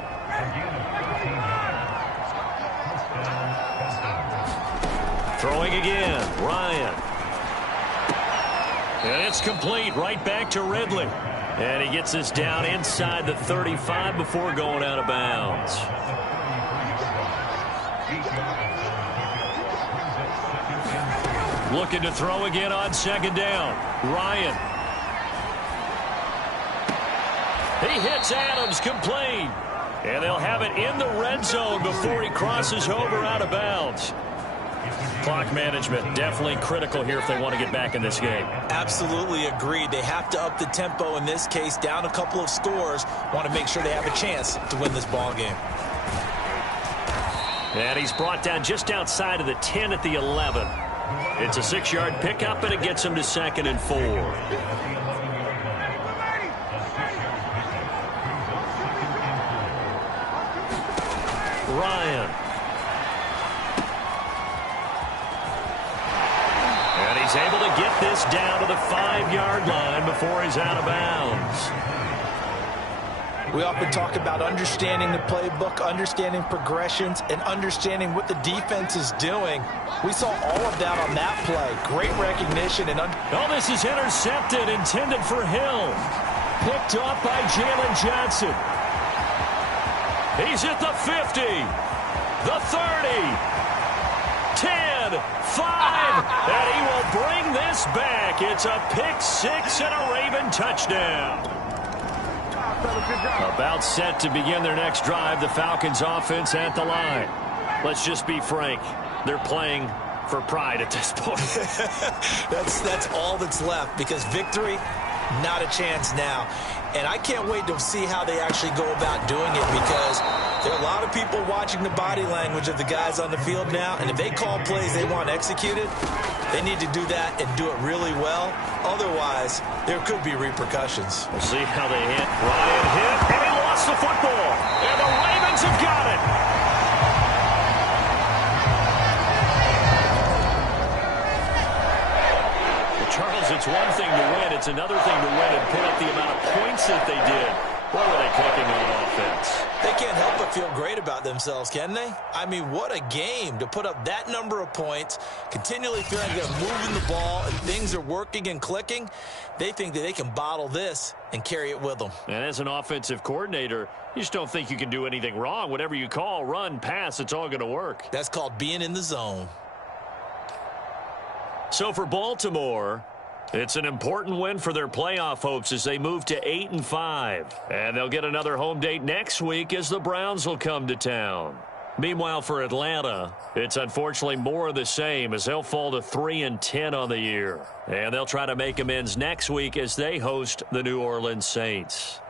Throwing again, Ryan. And it's complete right back to Ridley. And he gets this down inside the 35 before going out of bounds. Looking to throw again on second down. Ryan. He hits Adams, complete. And they'll have it in the red zone before he crosses over out of bounds. Clock management definitely critical here if they want to get back in this game. Absolutely agreed. They have to up the tempo in this case, down a couple of scores. Want to make sure they have a chance to win this ball game. And he's brought down just outside of the 10 at the 11. It's a 6-yard pickup, and it gets him to 2nd and 4. Ryan. And he's able to get this down to the 5-yard line before he's out of bounds. We often talk about understanding the playbook, understanding progressions, and understanding what the defense is doing. We saw all of that on that play. Great recognition. And this is intercepted, intended for Hill. Picked off by Jalen Johnson. He's at the 50, the 30, 10, 5, and he will bring this back. It's a pick six and a Raven touchdown. About set to begin their next drive, the Falcons offense at the line. Let's just be frank. They're playing for pride at this point. that's all that's left, because victory, not a chance now. And I can't wait to see how they actually go about doing it, because there are a lot of people watching the body language of the guys on the field now, and if they call plays they want executed, they need to do that and do it really well. Otherwise, there could be repercussions. We'll see how they hit. Ryan hit, and he lost the football. And the Ravens have got it. Well, Charles, it's one thing to win. It's another thing to win and put up the amount of points that they did. What were they clicking on offense? They can't help but feel great about themselves, can they? I mean, what a game to put up that number of points, continually feeling they're moving the ball and things are working and clicking. They think that they can bottle this and carry it with them. And as an offensive coordinator, you just don't think you can do anything wrong. Whatever you call, run, pass, it's all going to work. That's called being in the zone. So for Baltimore, it's an important win for their playoff hopes as they move to 8-5. And they'll get another home date next week as the Browns will come to town. Meanwhile, for Atlanta, it's unfortunately more of the same as they'll fall to 3-10 on the year. And they'll try to make amends next week as they host the New Orleans Saints.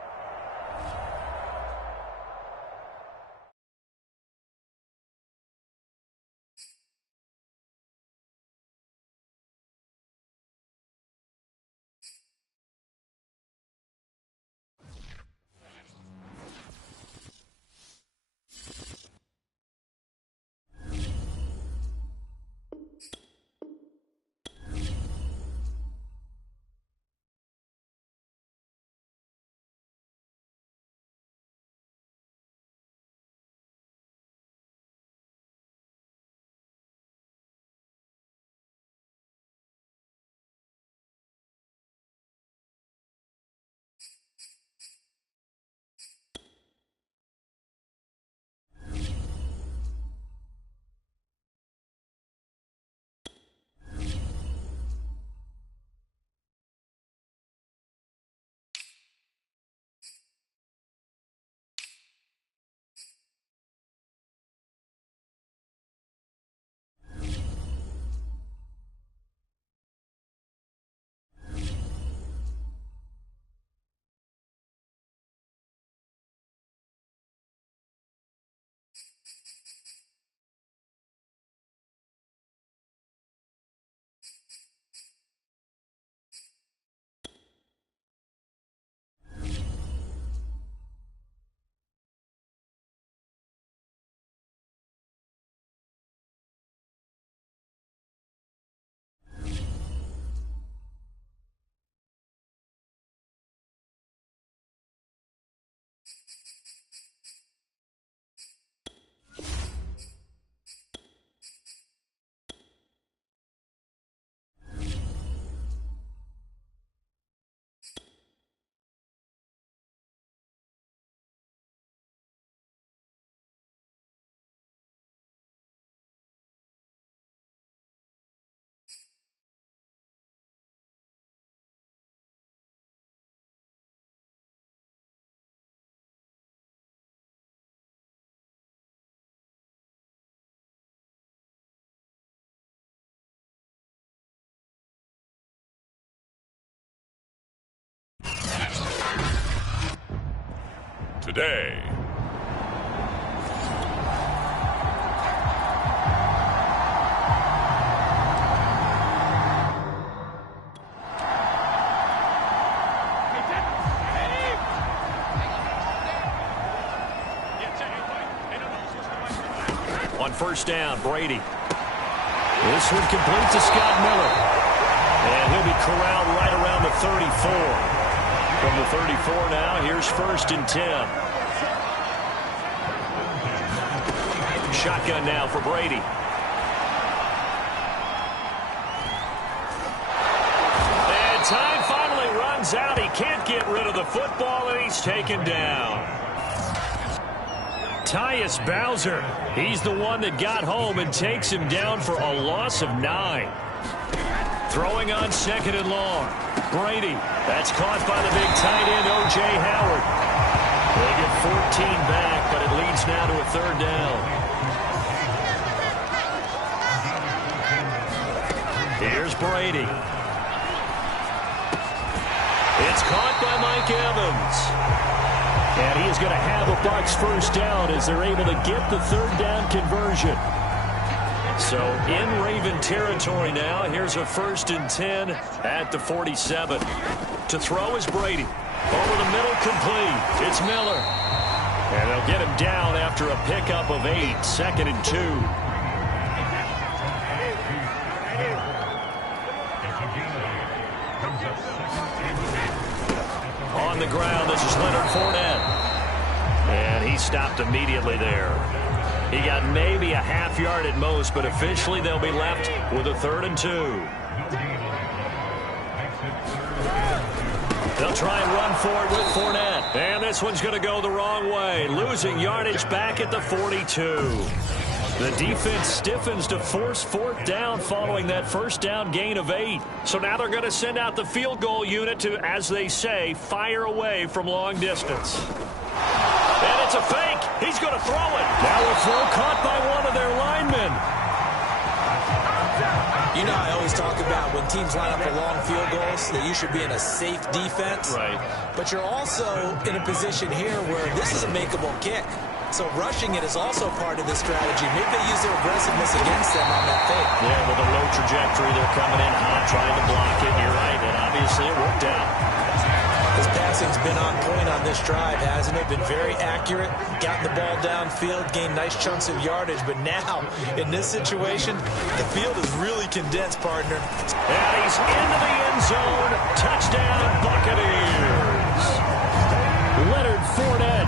today. On first down, Brady. This one complete to Scott Miller. And he'll be corralled right around the 34. From the 34 now, here's first and 10. Shotgun now for Brady. And time finally runs out. He can't get rid of the football, and he's taken down. Tyus Bowser, he's the one that got home and takes him down for a loss of 9. Throwing on second and long. Brady, that's caught by the big tight end, O.J. Howard. They get 14 back, but it leads now to a third down. Here's Brady. It's caught by Mike Evans. And he is going to have a Bucs first down as they're able to get the third down conversion. So in Raven territory now. Here's a first and 10 at the 47. To throw is Brady. Over the middle, complete. It's Miller. And they'll get him down after a pickup of 8. Second and 2. On the ground, this is Leonard Fournette. And he stopped immediately there. He got maybe a half yard at most, but officially they'll be left with a 3rd and 2. They'll try and run for it with Fournette. And this one's going to go the wrong way. Losing yardage back at the 42. The defense stiffens to force 4th down following that first down gain of 8. So now they're going to send out the field goal unit to, as they say, fire away from long distance. And it's a fake. He's going to throw it. Now a throw caught by one of their linemen. You know, I always talk about when teams line up for long field goals that you should be in a safe defense. Right. But you're also in a position here where this is a makeable kick. So rushing it is also part of the strategy. Maybe they use their aggressiveness against them on that fake. Yeah, with a low trajectory, they're coming in hot, trying to block it. You're right, and obviously it worked out. His passing's been on point on this drive, hasn't it? Been very accurate, gotten the ball downfield, gained nice chunks of yardage. But now, in this situation, the field is really condensed, partner. And he's into the end zone. Touchdown, Buccaneers. Leonard Fournette.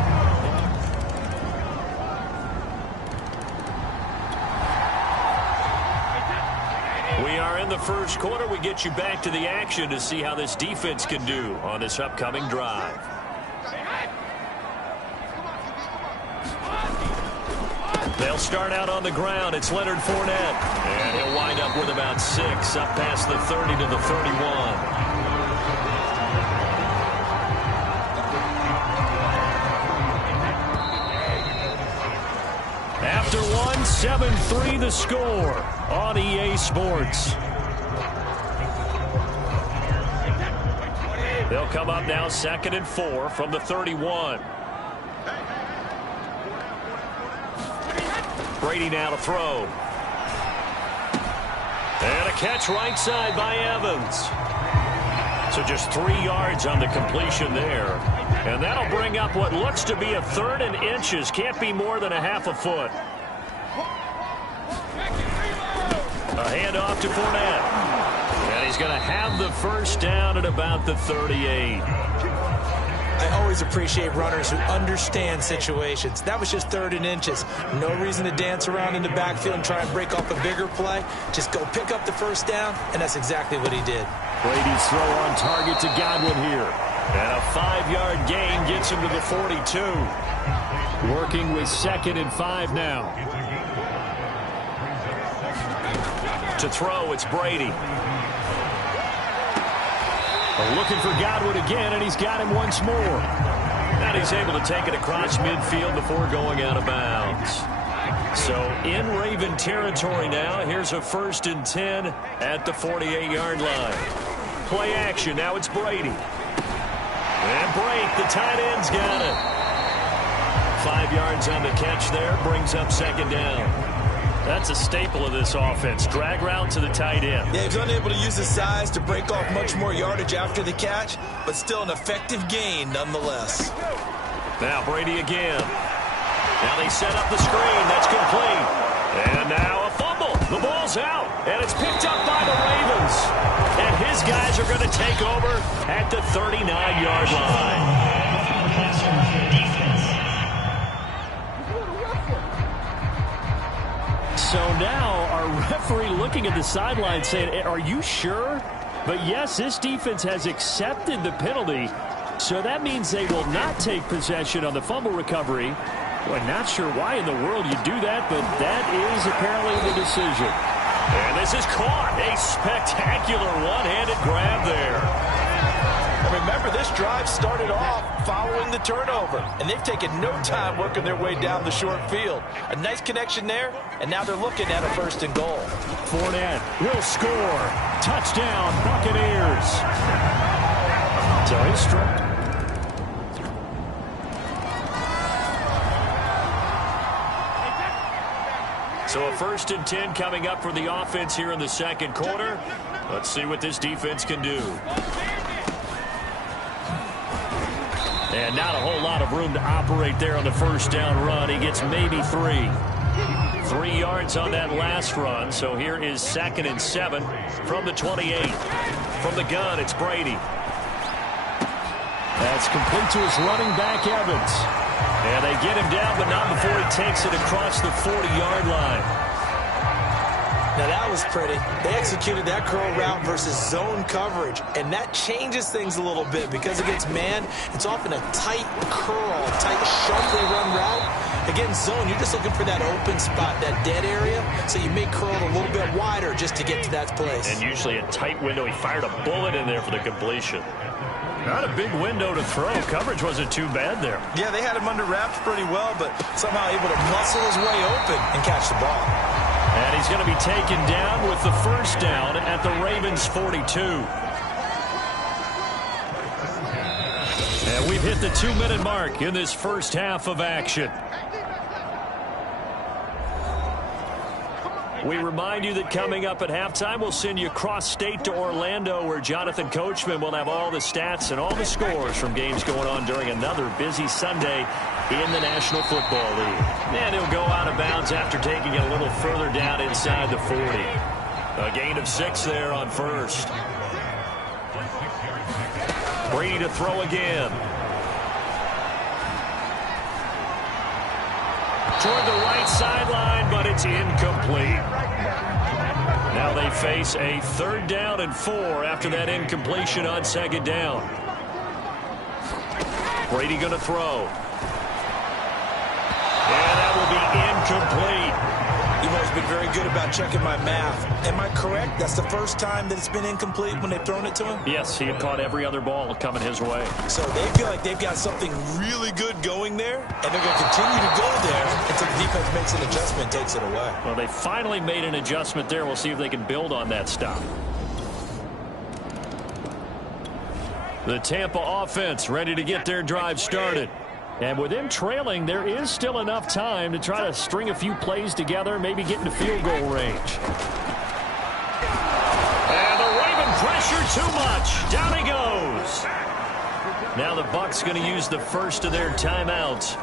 We are in the first quarter. We get you back to the action to see how this defense can do on this upcoming drive. They'll start out on the ground. It's Leonard Fournette. And he'll wind up with about 6 up past the 30 to the 31. After one, 7-3 the score on EA Sports. They'll come up now 2nd and 4 from the 31. Brady now to throw. And a catch right side by Evans. So just 3 yards on the completion there. And that'll bring up what looks to be a 3rd and inches. Can't be more than a half a foot. A handoff to Fournette. And he's going to have the first down at about the 38. I always appreciate runners who understand situations. That was just 3rd and inches. No reason to dance around in the backfield and try and break off a bigger play. Just go pick up the first down, and that's exactly what he did. Brady's throw on target to Godwin here. And a 5-yard gain gets him to the 42. Working with 2nd and 5 now. To throw, it's Brady. Looking for Godwin again, and he's got him once more. And he's able to take it across midfield before going out of bounds. So in Raven territory now, here's a 1st and 10 at the 48-yard line. Play action, now it's Brady. And break, the tight end's got it. 5 yards on the catch there. Brings up second down. That's a staple of this offense. Drag route to the tight end. Yeah, he's unable to use his size to break off much more yardage after the catch, but still an effective gain nonetheless. Now Brady again. Now they set up the screen. That's complete. And now a fumble. The ball's out. And it's picked up by the Ravens. And his guys are going to take over at the 39-yard line. So now our referee looking at the sideline saying, are you sure? But yes, this defense has accepted the penalty. So that means they will not take possession on the fumble recovery. Well, not sure why in the world you do that, but that is apparently the decision. And this is caught. A spectacular one-handed grab there. And remember, this drive started off following the turnover, and they've taken no time working their way down the short field. A nice connection there, and now they're looking at a 1st and goal. Fournette will score. Touchdown, Buccaneers. So he's struck. So a 1st and 10 coming up for the offense here in the second quarter. Let's see what this defense can do. And not a whole lot of room to operate there on the 1st down run. He gets maybe 3. 3 yards on that last run. So here is 2nd and 7 from the 28. From the gun, it's Brady. That's complete to his running back, Evans. And they get him down, but not before he takes it across the 40-yard line. Now that was pretty. They executed that curl route versus zone coverage, and that changes things a little bit because against man, it's often a tight curl, tight, sharply run route. Against zone, you're just looking for that open spot, that dead area, so you may curl it a little bit wider just to get to that place. And usually a tight window. He fired a bullet in there for the completion. Not a big window to throw. Coverage wasn't too bad there. Yeah, they had him under wraps pretty well, but somehow able to muscle his way open and catch the ball. And he's going to be taken down with the 1st down at the Ravens 42. And we've hit the 2-minute mark in this first half of action. We remind you that coming up at halftime, we'll send you cross-state to Orlando, where Jonathan Coachman will have all the stats and all the scores from games going on during another busy Sunday in the National Football League. And he'll go out of bounds after taking it a little further down inside the 40. A gain of 6 there on 1st. Brady to throw again. Toward the right sideline, but it's incomplete. Now they face a 3rd down and 4 after that incompletion on 2nd down. Brady going to throw. And that will be incomplete. You've always been very good about checking my math. Am I correct? That's the first time that it's been incomplete when they've thrown it to him? Yes, he had caught every other ball coming his way. So they feel like they've got something really good going there, and they're going to continue to go there until the defense makes an adjustment, takes it away. Well, they finally made an adjustment there. We'll see if they can build on that stop. The Tampa offense ready to get their drive started. And with them trailing, there is still enough time to try to string a few plays together, maybe get into field goal range. And the Raven pressure too much. Down he goes. Now the Bucs going to use the first of their timeouts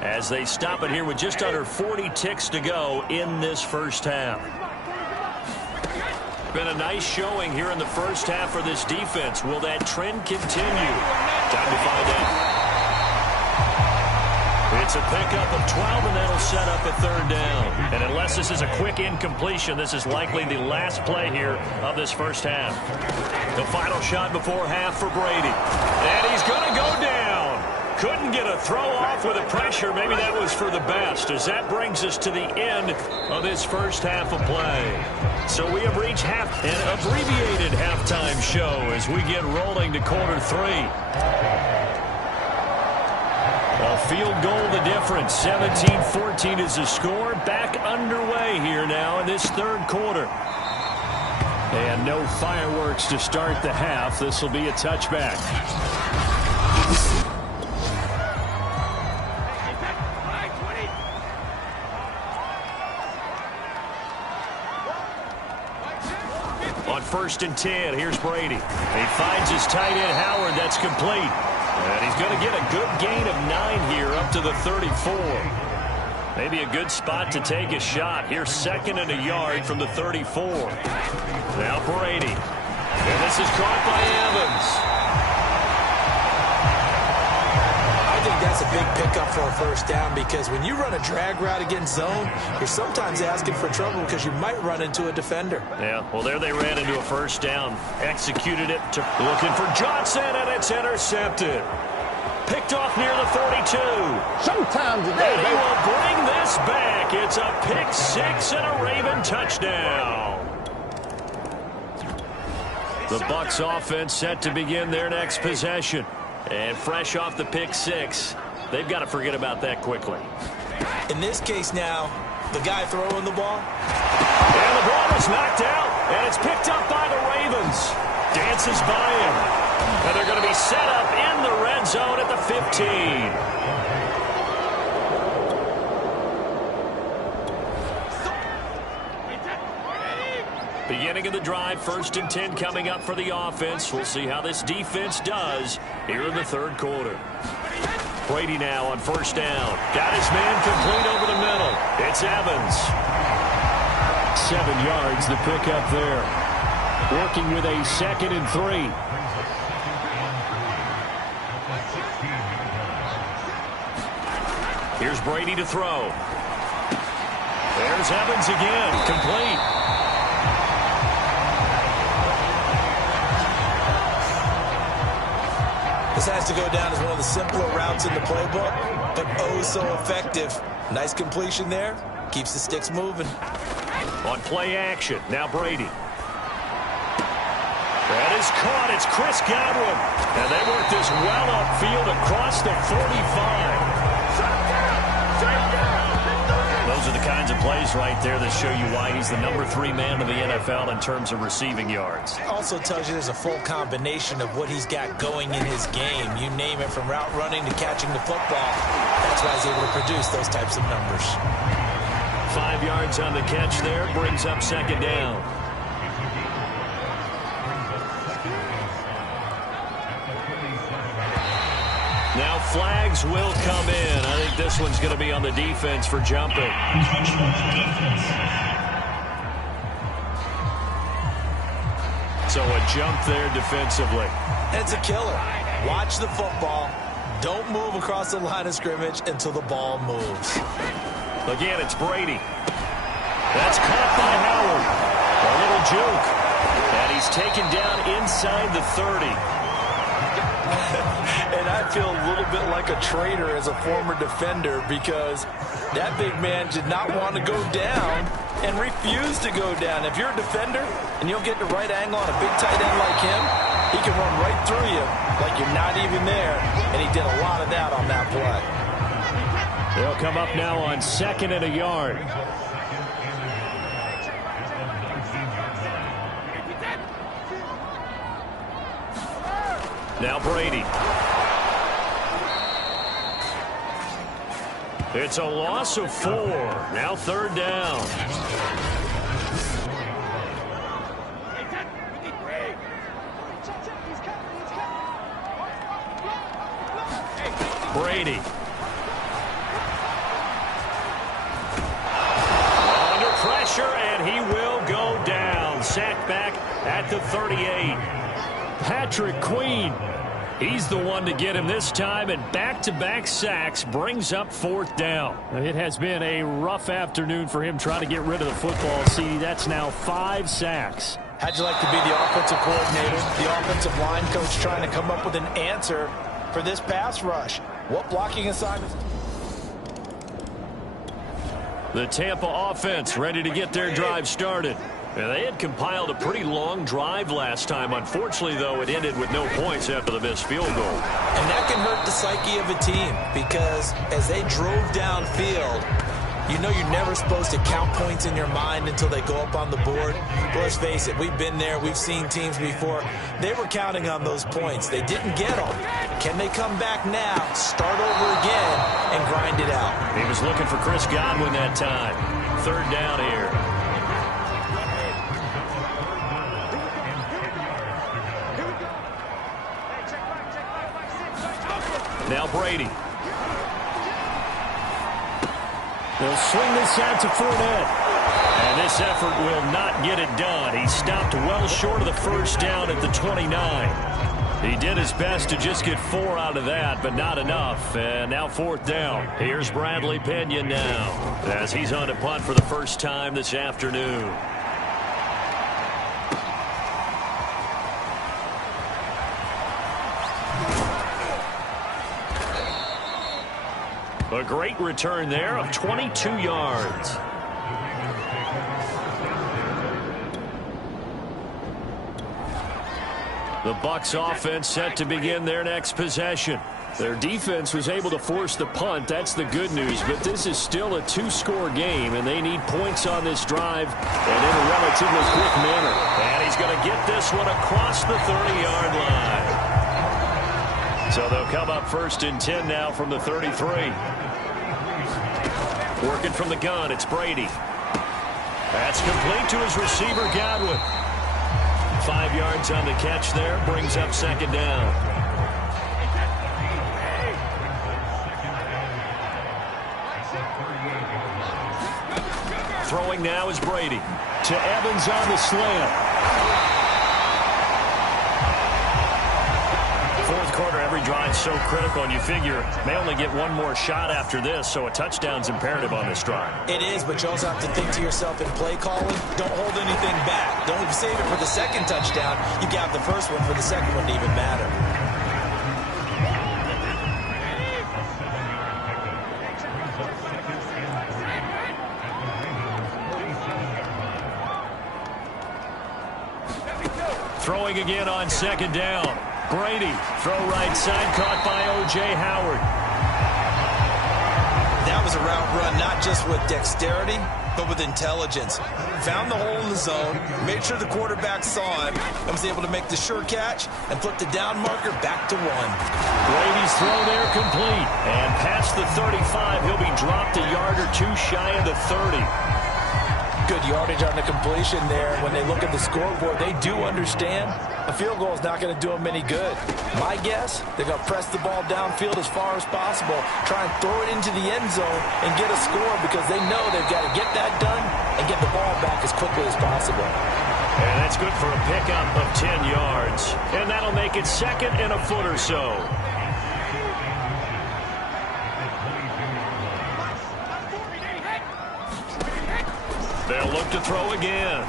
as they stop it here with just under 40 ticks to go in this first half. Been a nice showing here in the first half for this defense. Will that trend continue? Time to find out. It's a pickup of 12, and that'll set up a 3rd down. And unless this is a quick incompletion, this is likely the last play here of this first half. The final shot before half for Brady. And he's going to go down. Couldn't get a throw off with the pressure. Maybe that was for the best, as that brings us to the end of this first half of play. So we have reached an abbreviated halftime show as we get rolling to quarter 3. A field goal the difference. 17-14 is the score. Back underway here now in this 3rd quarter. And no fireworks to start the half. This will be a touchback. 1st and 10. Here's Brady. He finds his tight end, Howard. That's complete. And he's going to get a good gain of 9 here up to the 34. Maybe a good spot to take a shot. Here's 2nd and a yard from the 34. Now Brady. And this is caught by Evans. I think that's a big pickup for a 1st down, because when you run a drag route against zone, you're sometimes asking for trouble because you might run into a defender. Yeah, well, there they ran into a 1st down. Executed it. Looking for Johnson, and it's intercepted. Picked off near the 32. Showtime today, And he baby. will bring this back. It's a pick 6 and a Raven touchdown. The Bucs offense set to begin their next possession. And fresh off the pick 6, they've got to forget about that quickly. In this case now, the guy throwing the ball. And the ball is knocked out, and it's picked up by the Ravens. Dances by him. And they're going to be set up in the red zone at the 15. Beginning of the drive, 1st and 10 coming up for the offense. We'll see how this defense does here in the 3rd quarter. Brady now on 1st down. Got his man complete over the middle. It's Evans. 7 yards the pickup there. Working with a 2nd and 3. Here's Brady to throw. There's Evans again. Complete. This has to go down as one of the simpler routes in the playbook, but oh so effective. Nice completion there. Keeps the sticks moving. On play action, now Brady. That is caught. It's Chris Godwin. And they work this well upfield across the 45. Those are the kinds of plays right there that show you why he's the number 3 man in the NFL in terms of receiving yards. Also tells you there's a full combination of what he's got going in his game. You name it, from route running to catching the football. That's why he's able to produce those types of numbers. 5 yards on the catch there, brings up 2nd down. Now flags will come in. I think this one's going to be on the defense for jumping. So a jump there defensively. It's a killer. Watch the football. Don't move across the line of scrimmage until the ball moves. Again, it's Brady. That's caught by Howard. A little juke. And he's taken down inside the 30. And I feel a little bit like a traitor as a former defender, because that big man did not want to go down and refused to go down. If you're a defender and you don't get the right angle on a big tight end like him, he can run right through you like you're not even there. And he did a lot of that on that play. They'll come up now on 2nd and a yard. Now Brady. It's a loss of 4. Now 3rd down. Brady. Under pressure, and he will go down. Sacked back at the 38. Patrick Queen. He's the one to get him this time, and back-to-back sacks brings up 4th down. It has been a rough afternoon for him trying to get rid of the football. See, that's now 5 sacks. How'd you like to be the offensive coordinator, the offensive line coach, trying to come up with an answer for this pass rush? What blocking assignments? The Tampa offense ready to get their drive started. And they had compiled a pretty long drive last time. Unfortunately, though, it ended with no points after the missed field goal. And that can hurt the psyche of a team, because as they drove downfield, you know you're never supposed to count points in your mind until they go up on the board. But let's face it, we've been there. We've seen teams before. They were counting on those points. They didn't get them. Can they come back now, start over again, and grind it out? He was looking for Chris Godwin that time. 3rd down here. Now Brady. They'll swing this out to Fournette. And this effort will not get it done. He stopped well short of the first down at the 29. He did his best to just get 4 out of that, but not enough. And now 4th down. Here's Bradley Pinion now as he's on to punt for the first time this afternoon. A great return there of 22 yards. The Bucs offense set to begin their next possession. Their defense was able to force the punt. That's the good news. But this is still a 2-score game, and they need points on this drive and in a relatively quick manner. And he's going to get this one across the 30-yard line. So they'll come up 1st and 10 now from the 33. Working from the gun, it's Brady. That's complete to his receiver, Godwin. 5 yards on the catch there, brings up 2nd down. Throwing now is Brady. To Evans on the slant. 4th quarter, every drive so critical, and you figure may only get one more shot after this, so a touchdown's imperative on this drive. It is, but you also have to think to yourself in play calling, don't hold anything back. Don't save it for the second touchdown. You got the first one for the second one to even matter. Throwing again on 2nd down. Brady, throw right side, caught by O.J. Howard. That was a route run, not just with dexterity, but with intelligence. Found the hole in the zone, made sure the quarterback saw him, and was able to make the sure catch and flip the down marker back to 1. Brady's throw there complete. And past the 35, he'll be dropped a yard or 2 shy of the 30. Good yardage on the completion there. When they look at the scoreboard, they do understand a field goal is not going to do them any good. My guess, they're going to press the ball downfield as far as possible, try and throw it into the end zone and get a score because they know they've got to get that done and get the ball back as quickly as possible. And that's good for a pickup of 10 yards. And that'll make it 2nd and a foot or so. They'll look to throw again.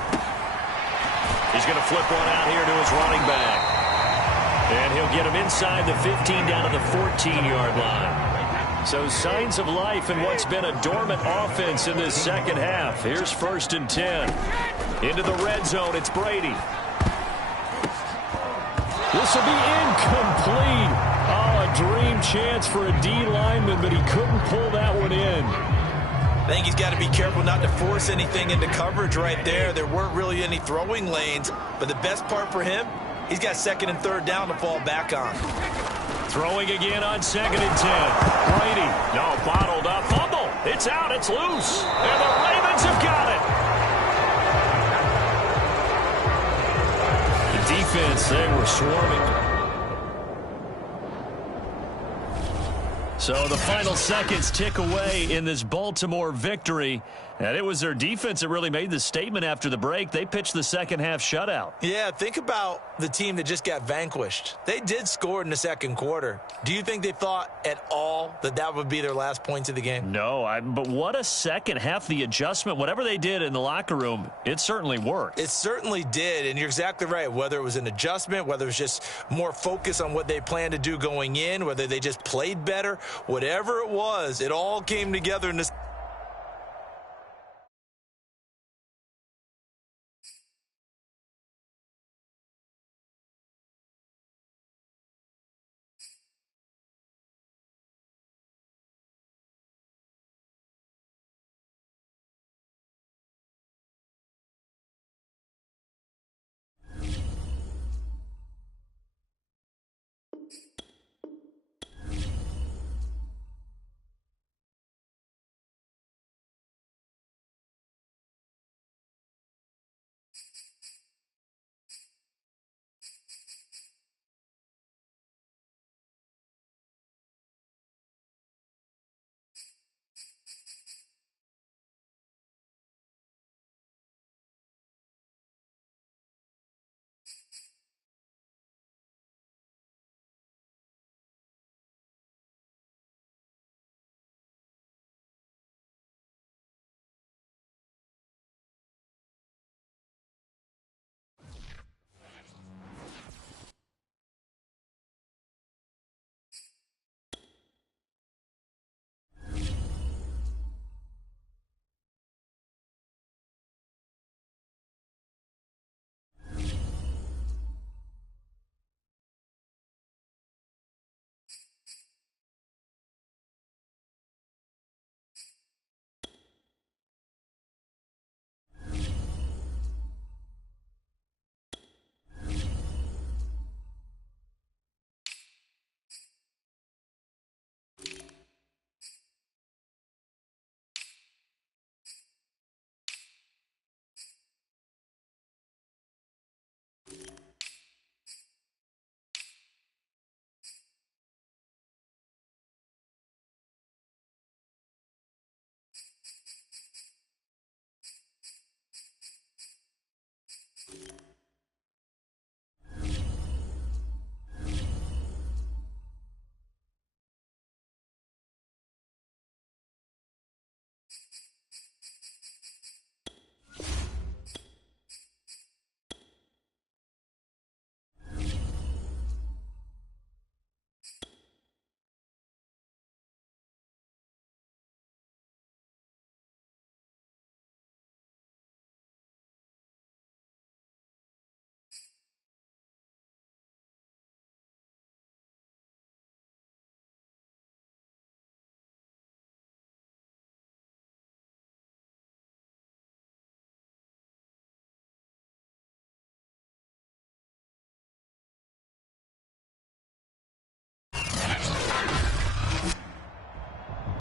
He's going to flip one out here to his running back. And he'll get him inside the 15 down to the 14-yard line. So signs of life in what's been a dormant offense in this second half. Here's 1st and 10. Into the red zone, it's Brady. This will be incomplete. Oh, a dream chance for a D lineman, but he couldn't pull that one in. I think he's got to be careful not to force anything into coverage right there. There weren't really any throwing lanes, but the best part for him, he's got 2nd and 3rd down to fall back on. Throwing again on 2nd and 10. Brady, no, bottled up, fumble. It's out, it's loose. And the Ravens have got it. The defense, they were swarming. So the final seconds tick away in this Baltimore victory. And it was their defense that really made the statement after the break. They pitched the second half shutout. Yeah, think about the team that just got vanquished. They did score in the second quarter. Do you think they thought at all that that would be their last points of the game? No, but what a second half. The adjustment, whatever they did in the locker room, it certainly worked. It certainly did, and you're exactly right. Whether it was an adjustment, whether it was just more focus on what they planned to do going in, whether they just played better, whatever it was, it all came together in this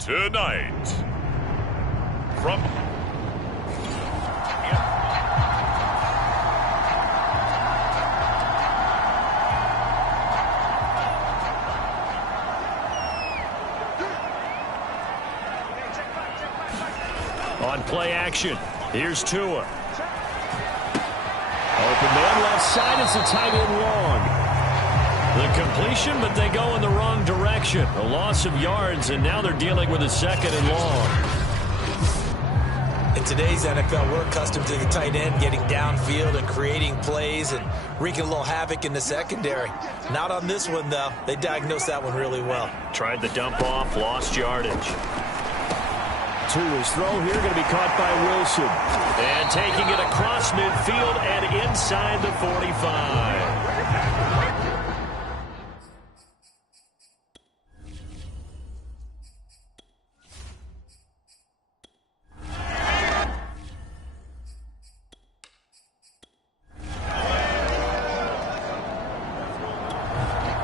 tonight. From on play action, here's Tua. Open man left side as the tight end long. The completion, but they go in the wrong direction. A loss of yards, and now they're dealing with a 2nd and long. In today's NFL, we're accustomed to the tight end getting downfield and creating plays and wreaking a little havoc in the secondary. Not on this one, though. They diagnosed that one really well. Tried the dump off, lost yardage. Tua's throw here going to be caught by Wilson. And taking it across midfield and inside the 45.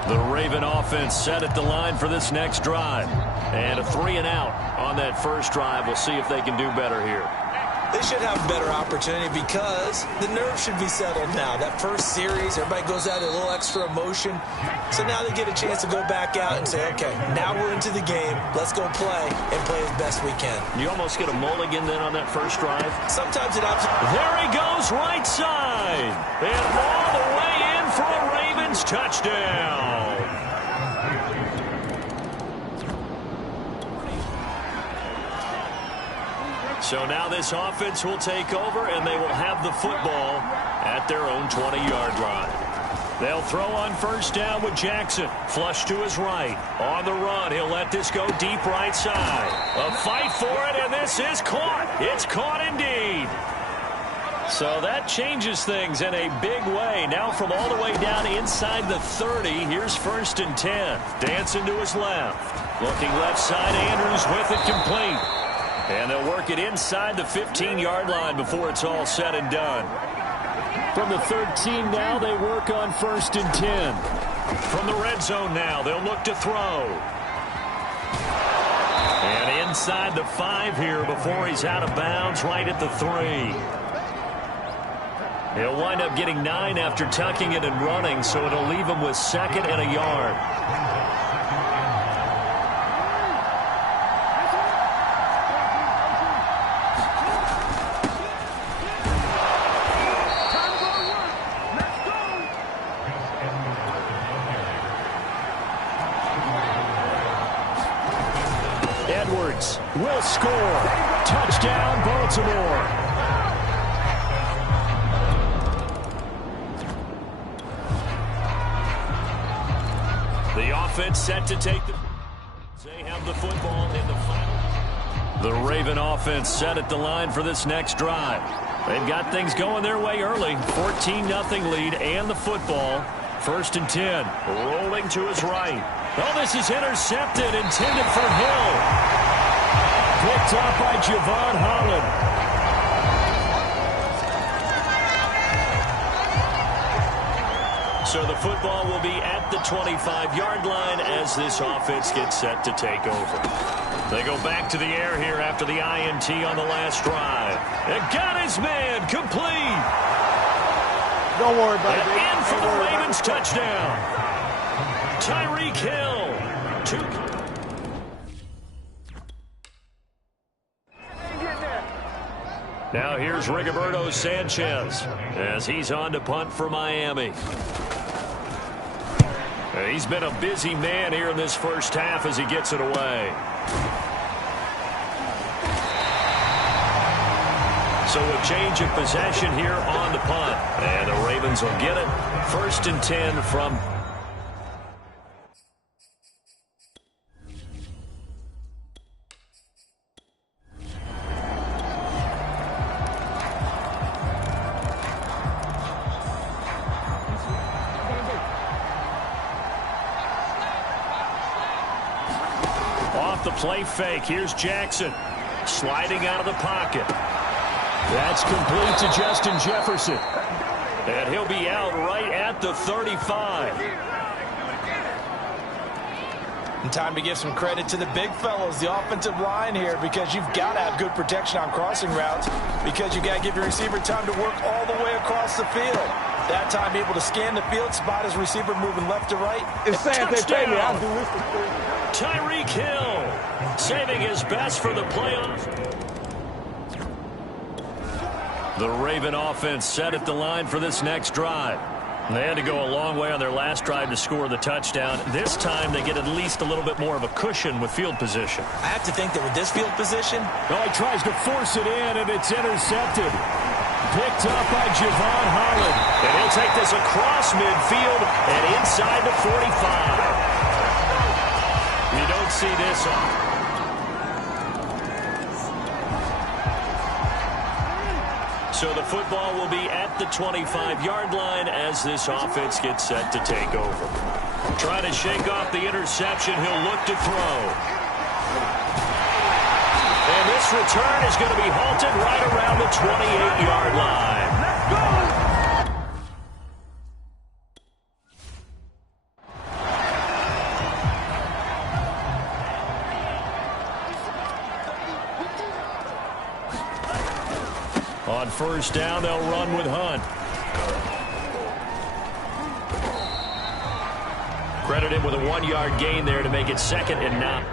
The Raven offense set at the line for this next drive. And a 3-and-out on that first drive. We'll see if they can do better here. They should have a better opportunity because the nerves should be settled now. That first series, everybody goes out a little extra emotion. So now they get a chance to go back out and say, okay, now we're into the game. Let's go play and play as best we can. You almost get a mulligan then on that first drive. Sometimes it happens. There he goes, right side. And all the way in for a Ravens touchdown. So now this offense will take over, and they will have the football at their own 20-yard line. They'll throw on first down with Jackson. Flush to his right. On the run, he'll let this go deep right side. A fight for it, and this is caught. It's caught indeed. So that changes things in a big way. Now from all the way down inside the 30, here's 1st and 10. Dancing to his left. Looking left side, Andrews with it complete. And they'll work it inside the 15-yard line before it's all said and done. From the 13 now, they work on 1st and 10. From the red zone now, they'll look to throw. And inside the 5 here before he's out of bounds, right at the 3. He'll wind up getting 9 after tucking it and running, so it'll leave him with 2nd and a yard. Will score. Touchdown, Baltimore. The offense set to take the... They have the football in the final. The Raven offense set at the line for this next drive. They've got things going their way early. 14-0 lead and the football. 1st and 10. Rolling to his right. Oh, this is intercepted. Intended for Hill. Picked up by Javon Holland. So the football will be at the 25-yard line as this offense gets set to take over. They go back to the air here after the INT on the last drive. And got his man complete. Don't worry about it. And in for the Ravens touchdown. Tyreek Hill. Now here's Rigoberto Sanchez as he's on to punt for Miami. He's been a busy man here in this first half as he gets it away. So a change of possession here on the punt. And the Ravens will get it. 1st and 10 from... the play fake. Here's Jackson sliding out of the pocket. That's complete to Justin Jefferson. And he'll be out right at the 35. And time to give some credit to the big fellows, the offensive line here, because you've got to have good protection on crossing routes, because you've got to give your receiver time to work all the way across the field. That time able to scan the field, spot his receiver moving left to right. It's saying they pay me. I'll do this for free. Tyreek Hill saving his best for the playoffs. The Raven offense set at the line for this next drive. They had to go a long way on their last drive to score the touchdown. This time they get at least a little bit more of a cushion with field position. I have to think that with this field position... Oh, he tries to force it in, and it's intercepted. Picked up by Javon Holland. And he'll take this across midfield and inside the 45. You don't see this on. So the football will be at the 25-yard line as this offense gets set to take over. Trying to shake off the interception. He'll look to throw. And this return is going to be halted right around the 28-yard line. Let's go! On first down, they'll run with Hunt. Credit him with a 1-yard gain there to make it 2nd and 9.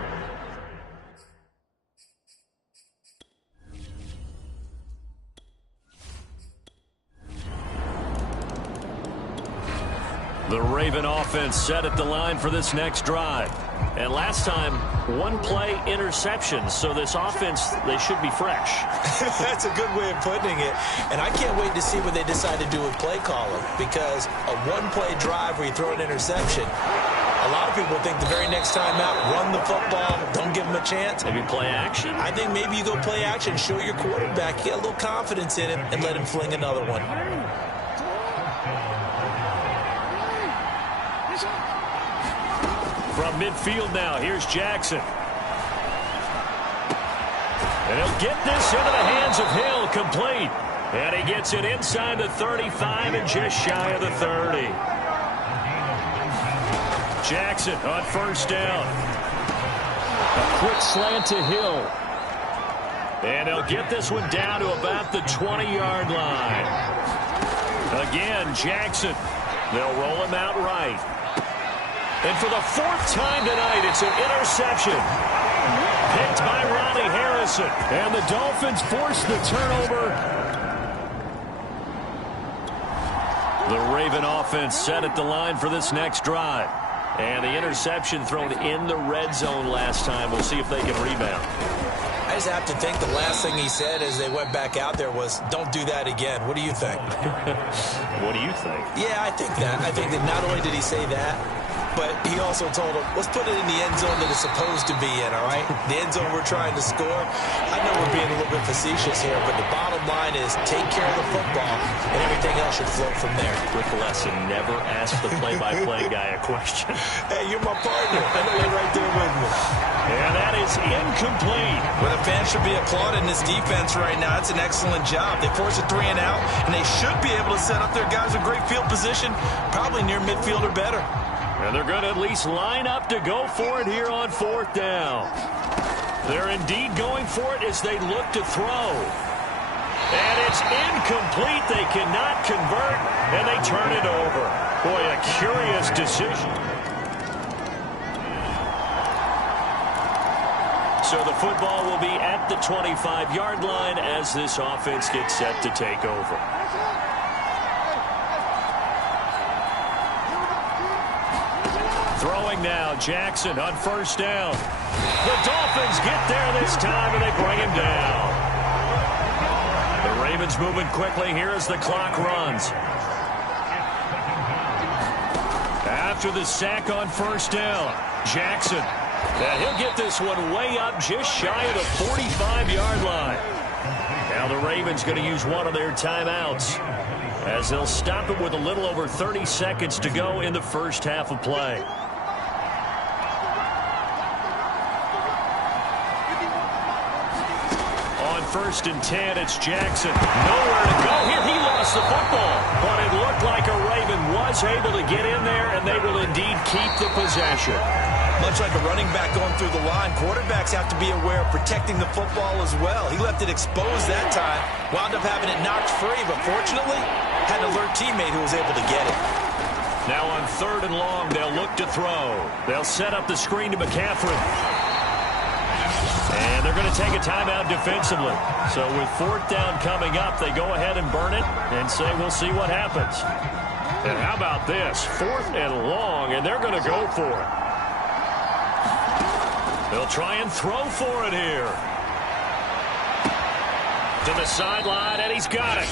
The Raven offense set at the line for this next drive. And last time, 1-play interception. So this offense, they should be fresh. That's a good way of putting it. And I can't wait to see what they decide to do with play calling. Because a 1-play drive where you throw an interception, a lot of people think the very next time out, run the football, don't give them a chance. Maybe play action? I think maybe you go play action, show your quarterback, get a little confidence in him, and let him fling another one. From midfield now, here's Jackson. And he'll get this into the hands of Hill, complete. And he gets it inside the 35 and just shy of the 30. Jackson on first down. A quick slant to Hill. And he'll get this one down to about the 20-yard line. Again, Jackson. They'll roll him out right. And for the 4th time tonight, it's an interception. Picked by Ronnie Harrison. And the Dolphins force the turnover. The Raven offense set at the line for this next drive. And the interception thrown in the red zone last time. We'll see if they can rebound. I just have to think the last thing he said as they went back out there was, don't do that again. What do you think? What do you think? Yeah, I think that. I think that not only did he say that, but he also told him, let's put it in the end zone that it's supposed to be in, all right? The end zone we're trying to score. I know we're being a little bit facetious here, but the bottom line is take care of the football, and everything else should flow from there. Quick lesson, never ask the play-by-play guy a question. Hey, you're my partner. I know you're right there with me. And that is incomplete. Well, the fans should be applauding this defense right now. It's an excellent job. They force a 3 and out, and they should be able to set up their guys in great field position, probably near midfield or better. And they're going to at least line up to go for it here on 4th down. They're indeed going for it as they look to throw. And it's incomplete. They cannot convert, and they turn it over. Boy, a curious decision. So the football will be at the 25-yard line as this offense gets set to take over. Throwing now, Jackson on first down. The Dolphins get there this time, and they bring him down. The Ravens moving quickly here as the clock runs. After the sack on first down, Jackson. And he'll get this one way up just shy of the 45-yard line. Now the Ravens going to use one of their timeouts as they'll stop it with a little over 30 seconds to go in the first half of play. On 1st and 10, it's Jackson. Nowhere to go here. He lost the football, but it looked like a Raven was able to get in there, and they will indeed keep the possession. Much like a running back going through the line, quarterbacks have to be aware of protecting the football as well. He left it exposed that time, wound up having it knocked free, but fortunately had an alert teammate who was able to get it. Now on 3rd and long, they'll look to throw. They'll set up the screen to McCaffrey. And they're going to take a timeout defensively. So with 4th down coming up, they go ahead and burn it and say we'll see what happens. And how about this? 4th and long, and they're going to go for it. They'll try and throw for it here. To the sideline, and he's got it.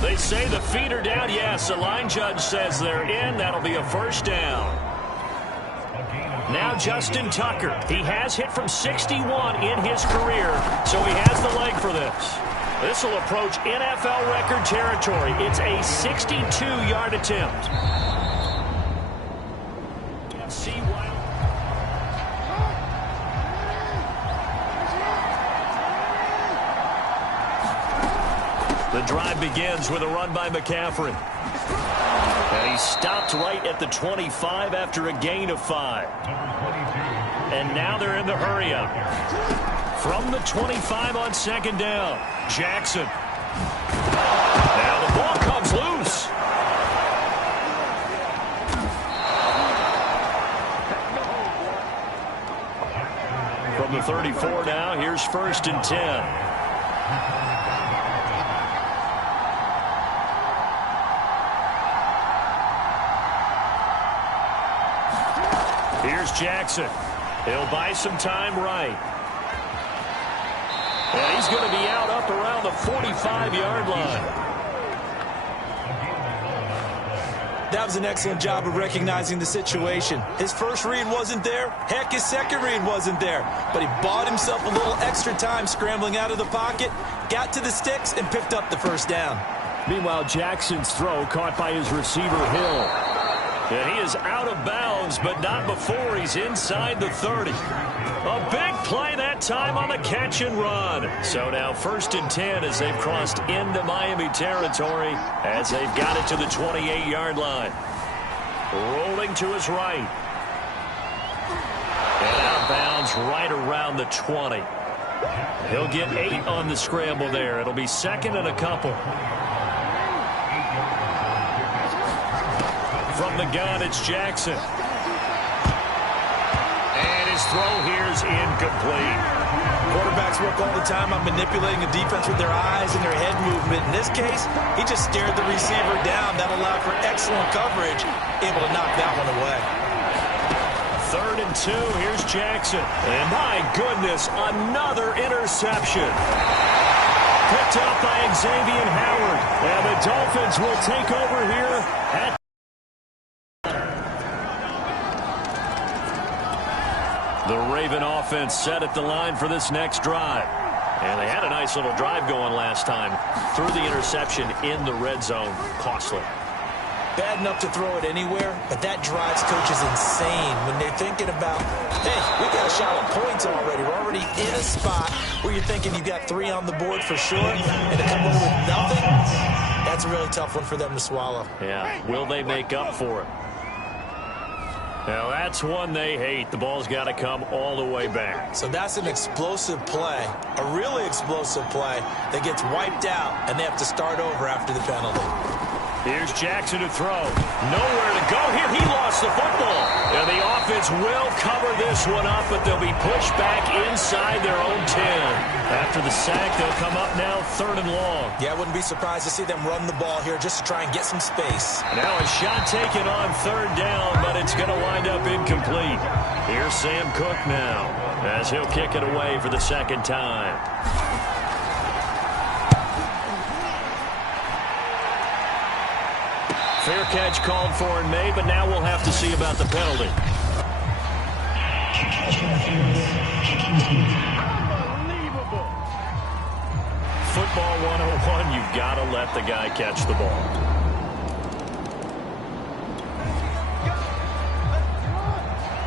They say the feet are down. Yes, the line judge says they're in. That'll be a 1st down. Now Justin Tucker. He has hit from 61 in his career, so he has the leg for this. This will approach NFL record territory. It's a 62-yard attempt. The drive begins with a run by McCaffrey. And he stopped right at the 25 after a gain of 5. And now they're in the hurry-up. From the 25 on 2nd down, Jackson. Now the ball comes loose. From the 34 now, here's 1st and 10. Here's Jackson. He'll buy some time right. And he's going to be out up around the 45-yard line. That was an excellent job of recognizing the situation. His first read wasn't there. Heck, his second read wasn't there. But he bought himself a little extra time scrambling out of the pocket, got to the sticks, and picked up the 1st down. Meanwhile, Jackson's throw caught by his receiver, Hill. And he is out of bounds, but not before he's inside the 30. A big play that time on the catch and run. So now 1st and 10 as they've crossed into Miami territory as they've got it to the 28-yard line. Rolling to his right. And out of bounds right around the 20. He'll get 8 on the scramble there. It'll be 2nd and a couple. From the gun, it's Jackson. And his throw here is incomplete. Quarterbacks work all the time on manipulating the defense with their eyes and their head movement. In this case, he just stared the receiver down. That allowed for excellent coverage, able to knock that one away. 3rd and 2, here's Jackson. And my goodness, another interception. Picked up by Xavier Howard. And the Dolphins will take over here at the Raven offense set at the line for this next drive. And they had a nice little drive going last time. Threw the interception in the red zone. Costly. Bad enough to throw it anywhere, but that drives coaches insane when they're thinking about, hey, we got a shot at points already. We're already in a spot where you're thinking you've got 3 on the board for sure, and to come away with nothing, that's a really tough one for them to swallow. Yeah, will they make up for it? Now, that's one they hate. The ball's got to come all the way back. So that's an explosive play, a really explosive play that gets wiped out, and they have to start over after the penalty. Here's Jackson to throw. Nowhere to go here. He lost the football. And the offense will cover this one up, but they'll be pushed back inside their own 10. After the sack, they'll come up now 3rd and long. Yeah, I wouldn't be surprised to see them run the ball here just to try and get some space. Now a shot taken on 3rd down, but it's going to wind up incomplete. Here's Sam Cook now as he'll kick it away for the 2nd time. Fair catch called for and made, but now we'll have to see about the penalty. Unbelievable. Football 101, you've got to let the guy catch the ball.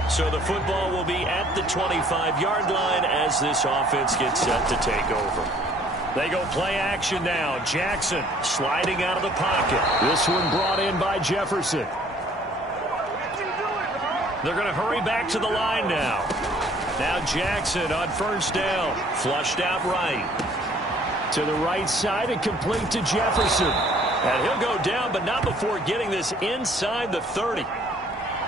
So the football will be at the 25-yard line as this offense gets set to take over. They go play action now. Jackson sliding out of the pocket. This one brought in by Jefferson. They're going to hurry back to the line now. Now Jackson on first down. Flushed out right. To the right side and complete to Jefferson. And he'll go down, but not before getting this inside the 30.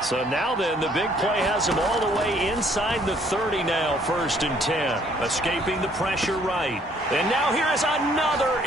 So now then, the big play has him all the way inside the 30 now, 1st and 10. Escaping the pressure right. And now here is another